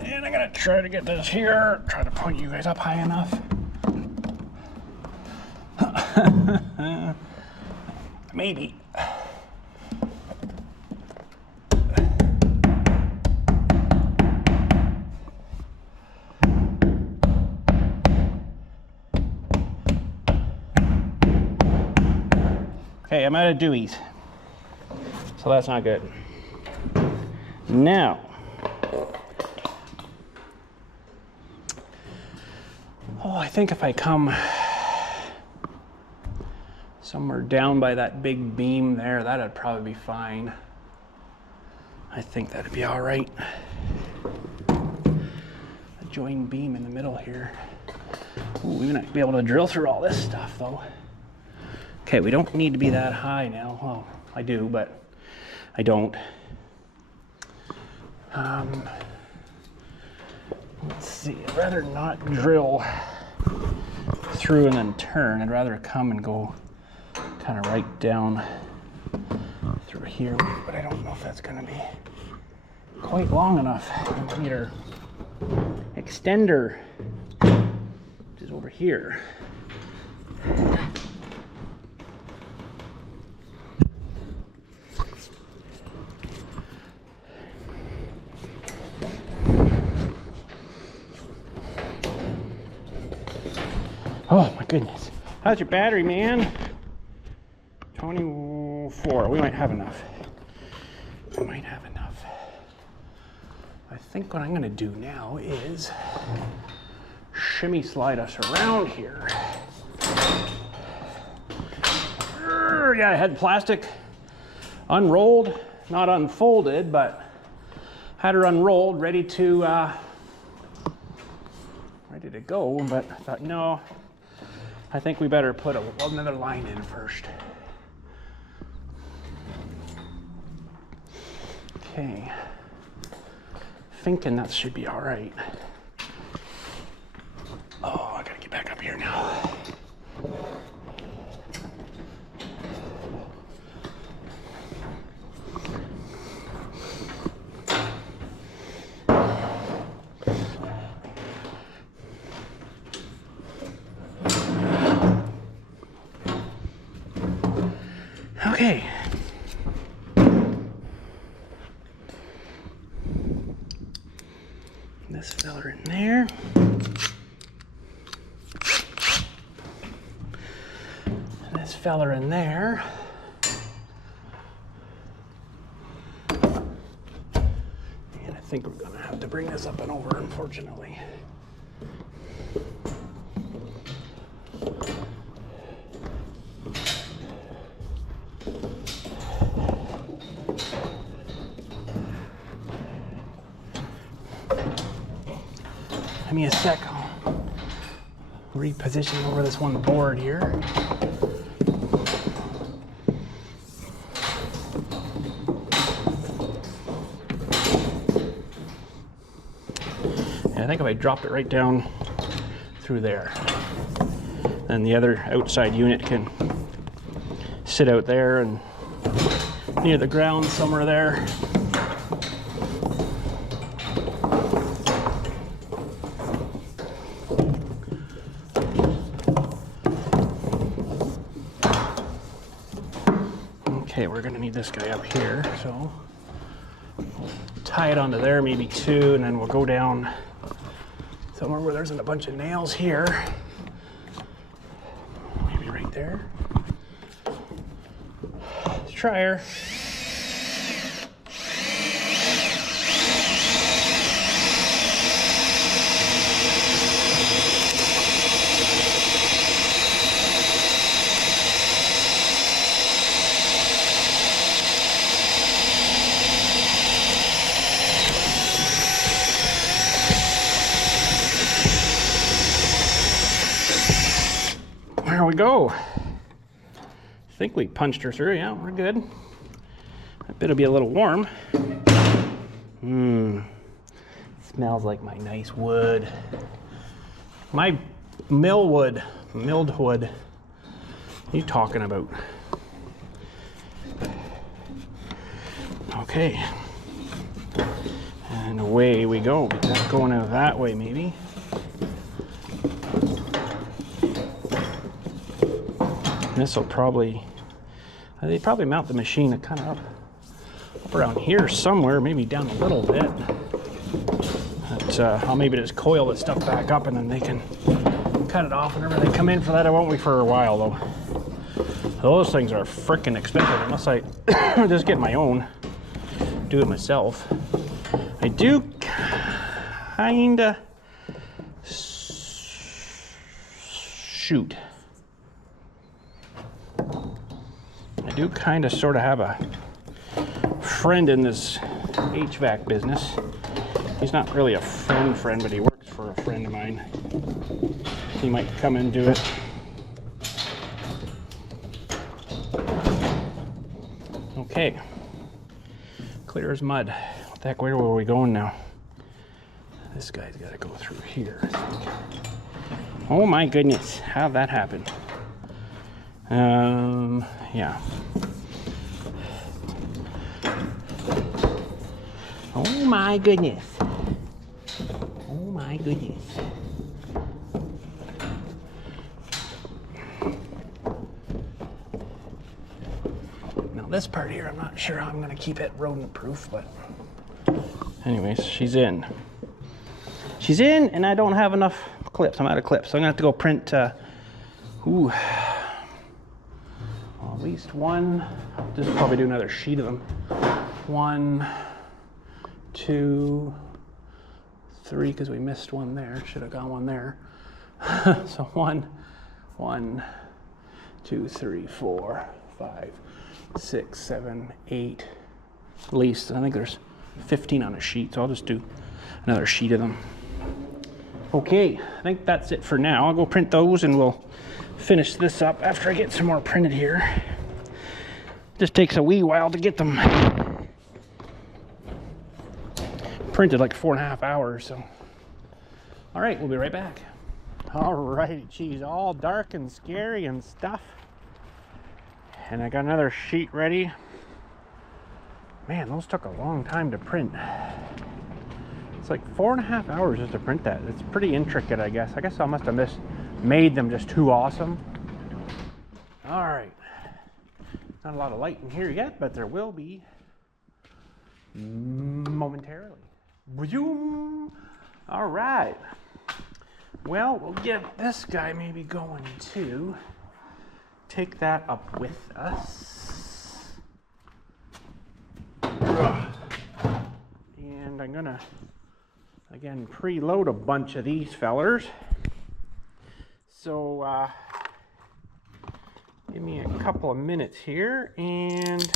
And I'm gonna try to get this here, try to point you guys up high enough. Maybe. Okay, I'm out of Dewey's, so that's not good. Now, I think if I come somewhere down by that big beam there, that'd probably be fine. I think that'd be all right. A joined beam in the middle here. Ooh, we're not gonna be able to drill through all this stuff though. Okay, we don't need to be that high now. Well, I do, but I don't. Let's see, I'd rather not drill through and then turn. I'd rather come and go kind of right down through here, but I don't know if that's gonna be quite long enough. We need our extender, which is over here. Oh my goodness. How's your battery, man? 24. We might have enough. We might have enough. I think what I'm going to do now is shimmy slide us around here. Yeah, I had plastic unrolled, not unfolded, but had her unrolled, ready to ready to go, but I thought, no, I think we better put another line in first. Okay, thinking that should be all right. Oh, I gotta get back up here now. Okay. This feller in there. This feller in there. And I think we're gonna have to bring this up and over, unfortunately. Give me a sec, I'll reposition over this one board here. And I think if I dropped it right down through there, then the other outside unit can sit out there and near the ground somewhere there. Okay, we're gonna need this guy up here, so we'll tie it onto there, maybe two, and then we'll go down somewhere where there isn't a bunch of nails here. Maybe right there. Let's try her. There we go. I think we punched her through. Yeah, we're good. I bet it'll be a little warm. Smells like my nice wood. My milled wood. What are you talking about? Okay. And away we go. That's going out that way, maybe. This will probably, they probably mount the machine kind of up around here somewhere, maybe down a little bit. But I'll maybe just coil this stuff back up and then they can cut it off whenever they come in for that. It won't be for a while though. Those things are freaking expensive unless I just get my own, do it myself. I do kinda shoot. I do kind of sort of have a friend in this HVAC business. He's not really a friend, but he works for a friend of mine. He might come and do it. Okay. Clear as mud. What the heck, where were we going now? This guy's got to go through here, I think. Oh my goodness, how'd that happen? Yeah. Oh my goodness. Oh my goodness. Now this part here, I'm not sure how I'm gonna keep it rodent proof, but anyways, she's in. She's in, and I don't have enough clips. I'm out of clips, so I'm gonna have to go print, at least one. I'll just probably do another sheet of them. 1, 2, 3, because we missed one there. Should have gone one there. So 1, 2, 3, 4, 5, 6, 7, 8. At least I think there's 15 on a sheet, so I'll just do another sheet of them. Okay, I think that's it for now. I'll go print those and we'll finish this up after I get some more printed here. Just takes a wee while to get them printed, like 4.5 hours. So, all right, we'll be right back. All right, geez, all dark and scary and stuff. And I got another sheet ready. Man, those took a long time to print. It's like 4.5 hours just to print that. It's pretty intricate, I guess. I must have made them just too awesome. All right. Not a lot of light in here yet, but there will be momentarily. All right. Well, we'll get this guy maybe going too. Take that up with us. And I'm gonna, again, preload a bunch of these fellers. So, give me a couple of minutes here, and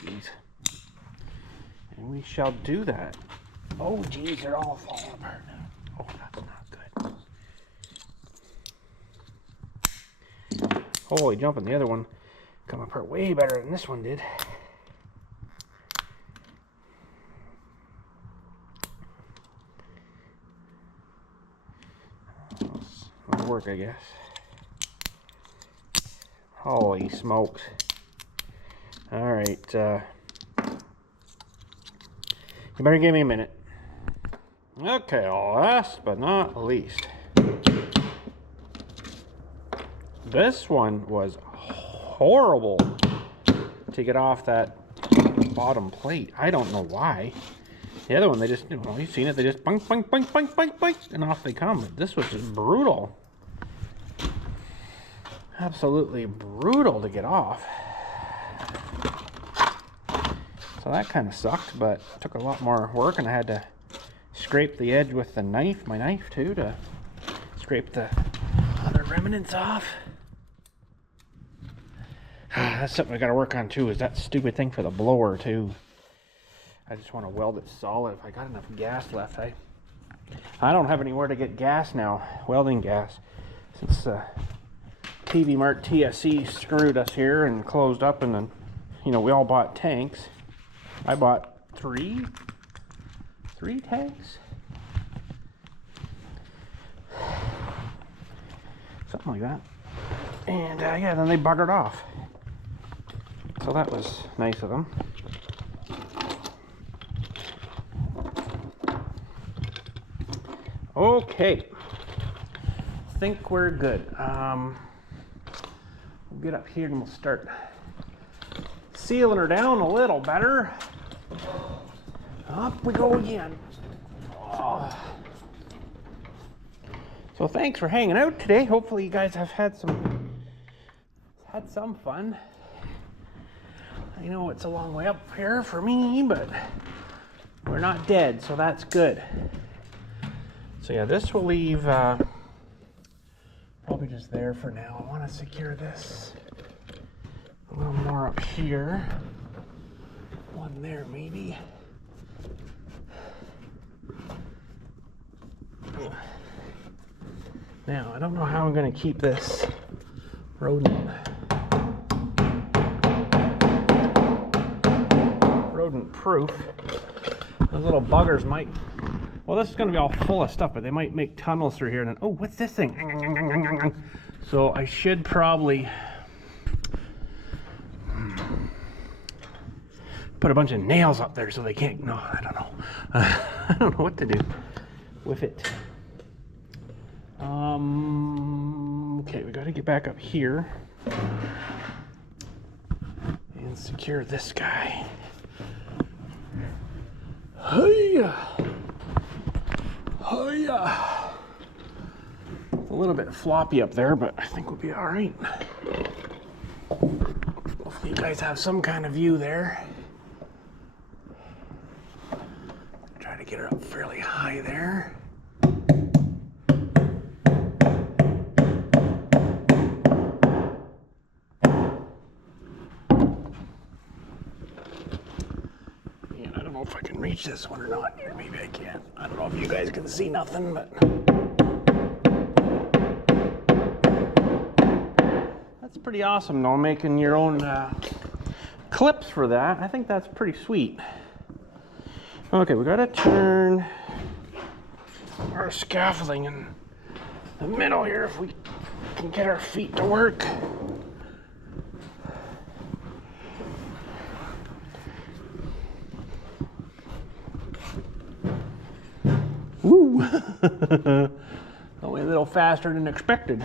geez, and we shall do that. Oh, geez, they're all falling apart now. Oh, that's not good. Holy jumping, the other one come apart way better than this one did. It'll work, I guess. Holy smokes. All right, you better give me a minute. Okay, last but not least, this one was horrible to get off that bottom plate. I don't know why. The other one, they just, well, you've seen it, they just bunk, bunk, bunk, bunk, bunk, bunk, and off they come. But this was just brutal. Absolutely brutal to get off. So that kind of sucked, but it took a lot more work, and I had to scrape the edge with the knife, my knife too, to scrape the other remnants off. That's something I gotta work on too, is that stupid thing for the blower too. I just want to weld it solid. If I got enough gas left, I don't have anywhere to get gas now, welding gas, since TV Mart TSC screwed us here and closed up, and then, you know, we all bought tanks. I bought three tanks, something like that, and yeah, then they buggered off. So that was nice of them. Okay, think we're good. We'll get up here and we'll start sealing her down a little better. Up we go again. Oh. So thanks for hanging out today. Hopefully you guys have had some fun. I know it's a long way up here for me, but we're not dead, so that's good. So yeah, this will leave probably just there for now. I want to secure this a little more up here. One there maybe. Now, I don't know how I'm going to keep this rodent proof. Those little buggers might, well, this is going to be all full of stuff, but they might make tunnels through here and then, oh, what's this thing? So I should probably put a bunch of nails up there so they can't, no, I don't know. I don't know what to do with it. Okay, we got to get back up here and secure this guy. Hiya! Hiya! It's a little bit floppy up there, but I think we'll be all right. Hopefully you guys have some kind of view there. Try to get her up fairly high there. know if I can reach this one or not. Here, maybe I can. I don't know if you guys can see nothing, but that's pretty awesome, though, making your own clips for that. I think that's pretty sweet. Okay, we gotta turn our scaffolding in the middle here if we can get our feet to work. Woo! Only a little faster than expected.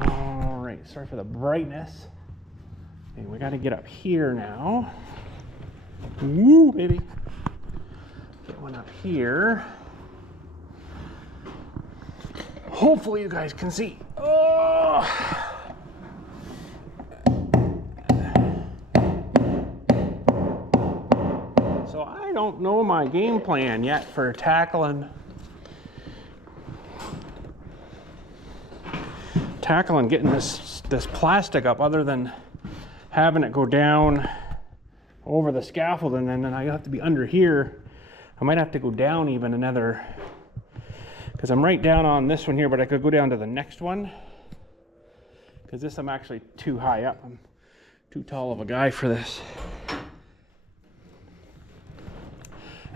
All right, sorry for the brightness. And we got to get up here now. Woo, baby. Get one up here. Hopefully you guys can see. Oh! So I don't know my game plan yet for tackling getting this plastic up, other than having it go down over the scaffolding, and then I have to be under here. I might have to go down even another, because I'm right down on this one here, but I could go down to the next one, because this I'm actually too high up. I'm too tall of a guy for this.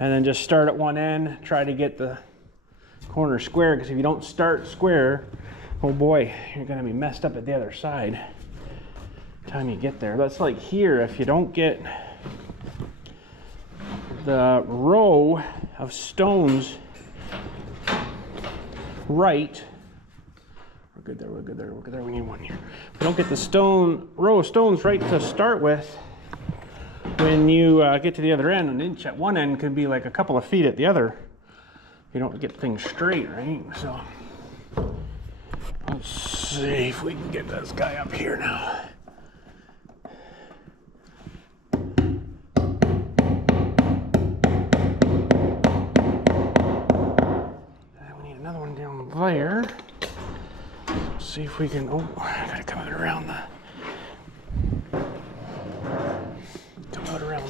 And then just start at one end, try to get the corner square, because if you don't start square, oh boy, you're gonna be messed up at the other side by the time you get there. That's like here, if you don't get the row of stones right, we're good there, we're good there, we're good there, we need one here. If you don't get the row of stones right to start with, when you get to the other end, an inch at one end could be like a couple of feet at the other. You don't get things straight, right? So let's see if we can get this guy up here now. And we need another one down there. Let's see if we can, oh, I gotta come out around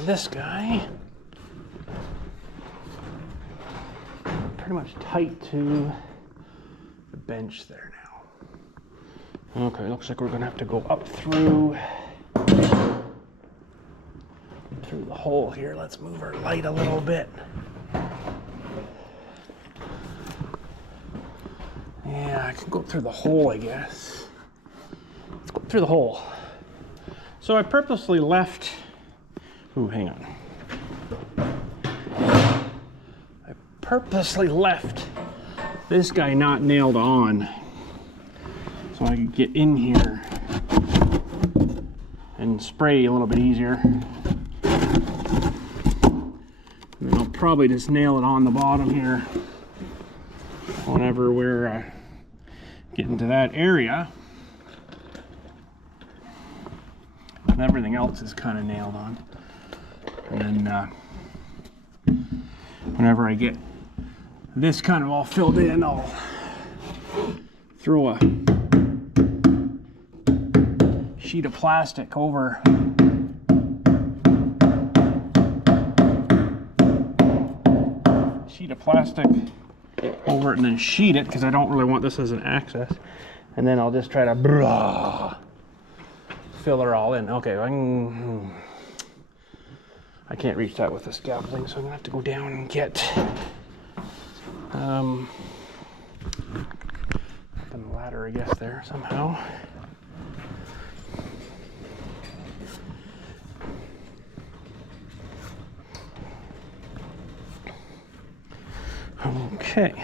this guy. Pretty much tight to the bench there now. Okay, looks like we're gonna have to go up through the hole here. Let's move our light a little bit. Yeah, I can go through the hole, I guess. Let's go through the hole. So I purposely left. Ooh, hang on. I purposely left this guy not nailed on so I could get in here and spray a little bit easier. And then I'll probably just nail it on the bottom here whenever we're getting to that area. And everything else is kind of nailed on. And then whenever I get this kind of all filled in, I'll throw a sheet of plastic over it and then sheet it, because I don't really want this as an access. And then I'll just try to fill her all in. Okay, I can't reach that with the scaffolding, so I'm gonna have to go down and get the ladder, I guess, there somehow. Okay,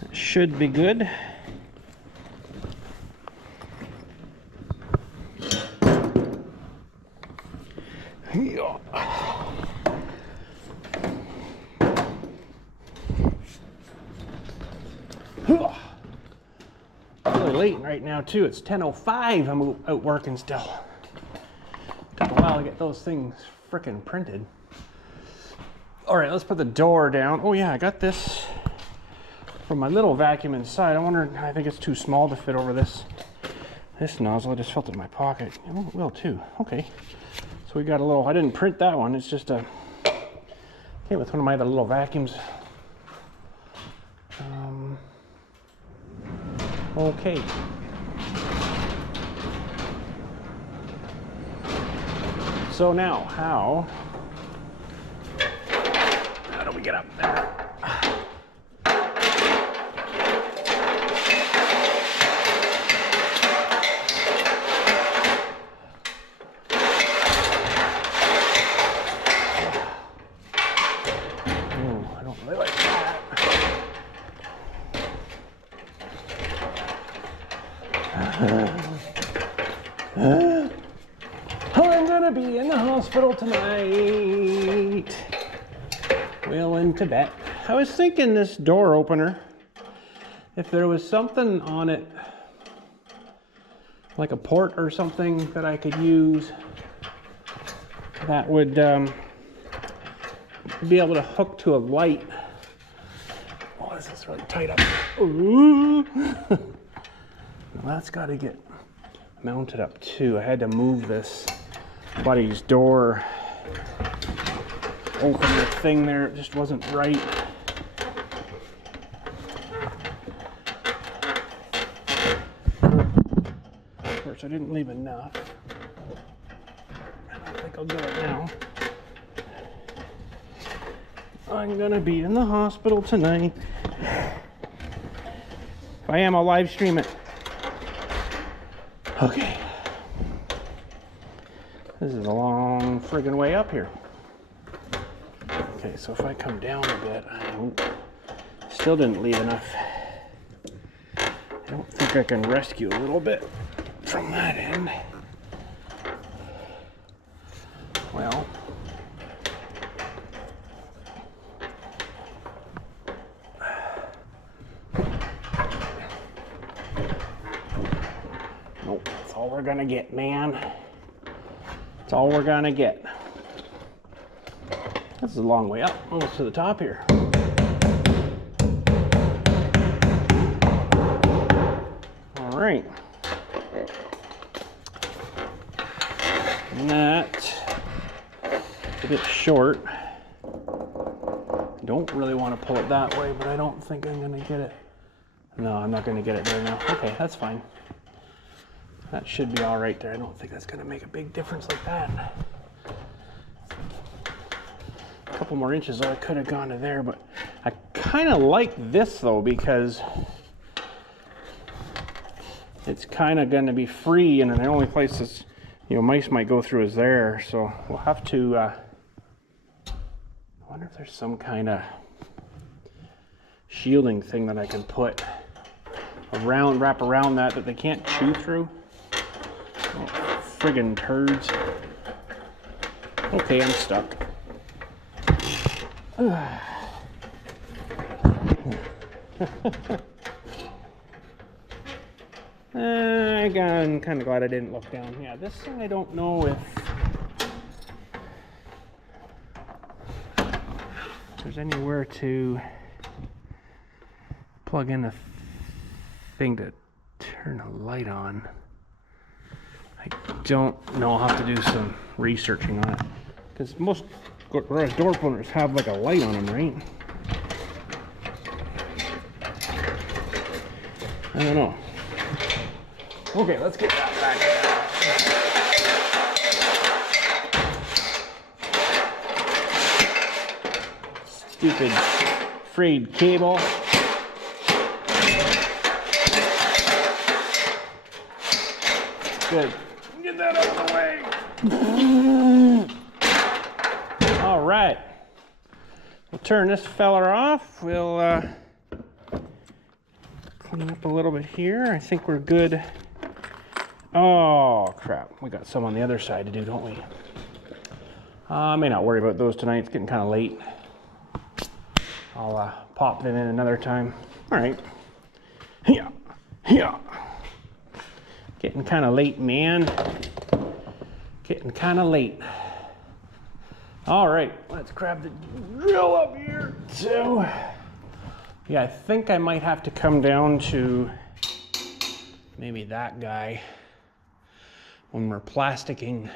that should be good. Really late right now too. It's 10:05. I'm out working still. Took a while to get those things frickin' printed. All right, let's put the door down. Oh yeah, I got this from my little vacuum inside. I think it's too small to fit over this This nozzle, I just felt it in my pocket. Oh, it will too. Okay. So we got a little, I didn't print that one. It's just a, came with one of my other little vacuums. Okay. So now, how do we get up there? I don't really like that. I'm gonna be in the hospital tonight. Well, in Tibet. I was thinking this door opener, if there was something on it, like a port or something that I could use, that would be able to hook to a light. Oh, this is really tight up. Ooh. Well, that's got to get mounted up too. I had to move this buddy's door opener thing there. It just wasn't right. Of course, I didn't leave enough. I don't think I'll get it now. I'm gonna be in the hospital tonight. If I am, I'll live stream it. Okay. This is a long friggin' way up here. Okay, so if I come down a bit, still didn't leave enough. I don't think I can rescue a little bit from that end. Well. Nope, that's all we're gonna get, man. That's all we're gonna get. This is a long way up, almost to the top here. All right. And that's a bit short. Don't really want to pull it that way, but I don't think I'm gonna get it. No, I'm not gonna get it there now. Okay, that's fine. That should be all right there. I don't think that's gonna make a big difference like that. A couple more inches, I could have gone to there, but I kind of like this though, because it's kind of going to be free, and the only place that's, you know, mice might go through is there. So we'll have to, I wonder if there's some kind of shielding thing that I can put around, wrap around that they can't chew through. Oh, friggin' turds. Okay, I'm stuck. I'm kind of glad I didn't look down. Yeah, this thing I don't know if there's anywhere to plug in a thing to turn a light on. I don't know. I'll have to do some researching on it, because most garage door openers have like a light on them, right? I don't know. Okay, let's get that back. Stupid frayed cable. Good. Get that out of the way. All right. We'll turn this feller off. We'll clean up a little bit here. I think we're good. Oh, crap. We got some on the other side to do, don't we? I may not worry about those tonight. It's getting kind of late. I'll pop them in another time. All right. Yeah. Yeah. Getting kind of late, man. Getting kind of late. All right. Let's grab the drill up here. So, yeah, I think I might have to come down to maybe that guy. when we're plasticking.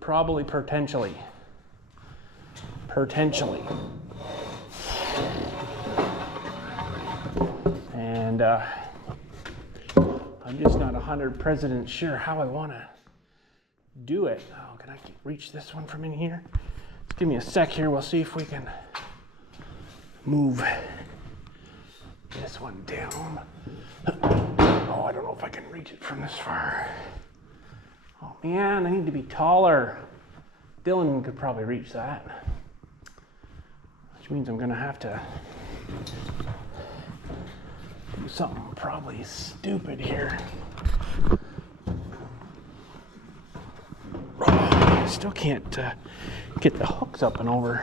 Probably potentially. And I'm just not 100% sure how I want to do it. Oh, can I reach this one from in here? Just give me a sec here. We'll see if we can move this one down. Oh, I don't know if I can reach it from this far. Oh man, I need to be taller. Dylan could probably reach that. Which means I'm gonna have to do something probably stupid here. I still can't get the hooks up and over.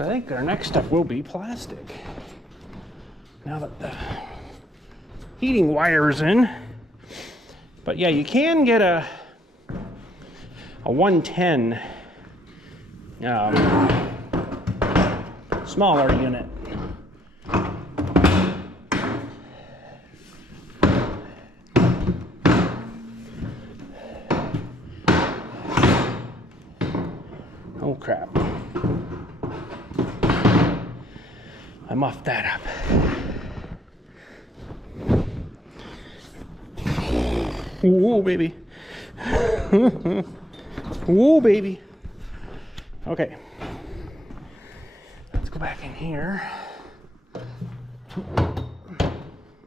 I think our next step will be plastic. Now that the heating wire's in. But yeah, you can get a 110 smaller unit. Oh crap. I muffed that up. Whoa, baby. Whoa, baby. Okay. Let's go back in here.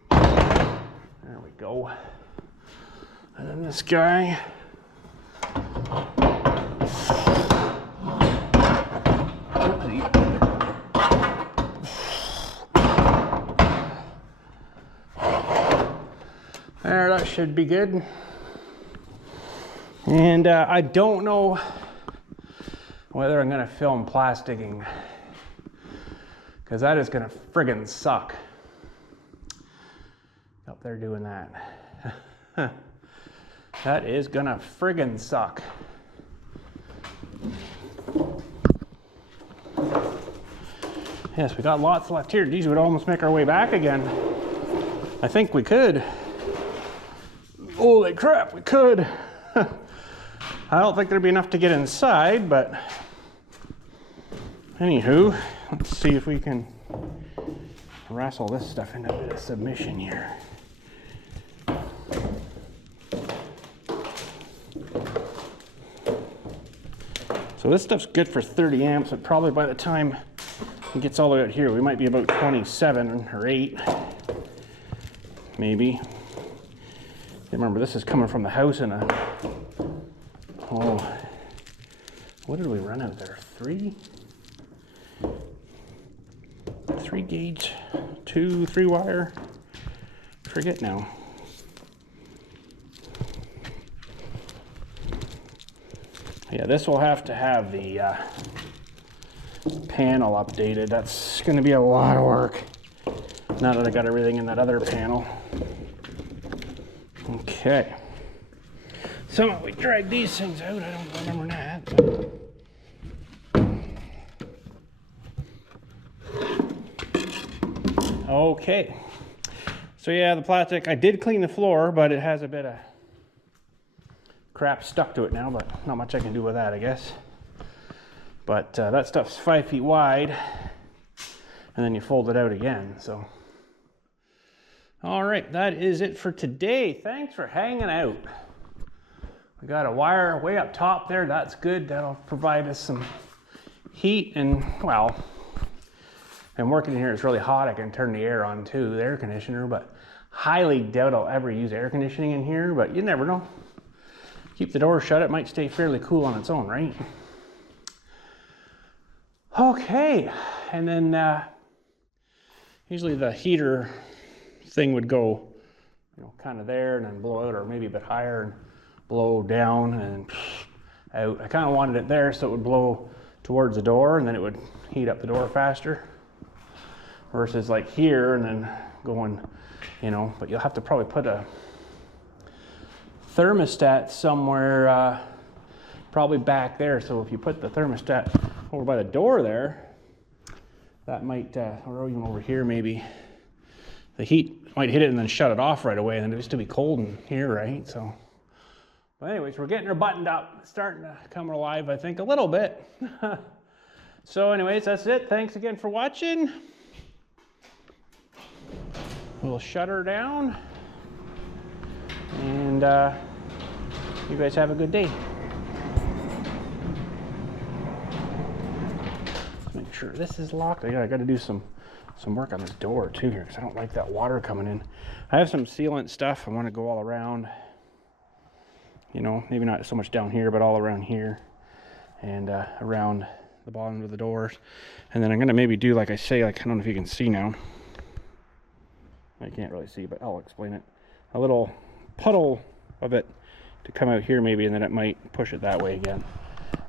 There we go. And then this guy. There, that should be good. And I don't know whether I'm gonna film plasticking, because that is gonna friggin' suck. Up there doing that. That is gonna friggin' suck. Yes, we got lots left here. These would almost make our way back again. I think we could. Holy crap, we could. I don't think there'd be enough to get inside, but anywho, let's see if we can wrestle this stuff into a bit of submission here. So this stuff's good for 30 amps, but probably by the time it gets all the way out here, we might be about 27 or 8, maybe. Remember, this is coming from the house in a, oh, what did we run out there? 3 gauge, 2, 3 wire, forget now. Yeah, this will have to have the panel updated. That's going to be a lot of work now that I got everything in that other panel. Okay, so we drag these things out. I don't remember that. Okay, so yeah, the plastic, I did clean the floor, but it has a bit of crap stuck to it now, but not much I can do with that, I guess. But that stuff's 5 feet wide, and then you fold it out again, so. All right, that is it for today. Thanks for hanging out. We got a wire way up top there. That's good. That'll provide us some heat, and well, I'm working in here. It's really hot. I can turn the air on too, the air conditioner, but highly doubt I'll ever use air conditioning in here, but you never know. Keep the door shut. It might stay fairly cool on its own, right? Okay, and then usually the heater thing would go, you know, kind of there and then blow out, or maybe a bit higher and blow down and out. I kind of wanted it there so it would blow towards the door and then it would heat up the door faster, versus like here and then going, you know. But you'll have to probably put a thermostat somewhere, probably back there. So if you put the thermostat over by the door there, that might, or even over here maybe, the heat might hit it and then shut it off right away, and then it used to be cold in here, right? So, but anyways, we're getting her buttoned up. It's starting to come alive, I think, a little bit. So anyways, that's it. Thanks again for watching. We'll shut her down, and you guys have a good day. Make sure this is locked. I got to do some work on this door too here, because I don't like that water coming in. I have some sealant stuff I want to go all around, you know, maybe not so much down here, but all around here and around the bottom of the doors. And then I'm going to maybe do, like I say, like, I don't know if you can see now. I can't really see, but I'll explain it. A little puddle of it to come out here maybe, and then it might push it that way again.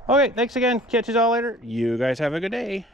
Okay, thanks again. Catch you all later. You guys have a good day.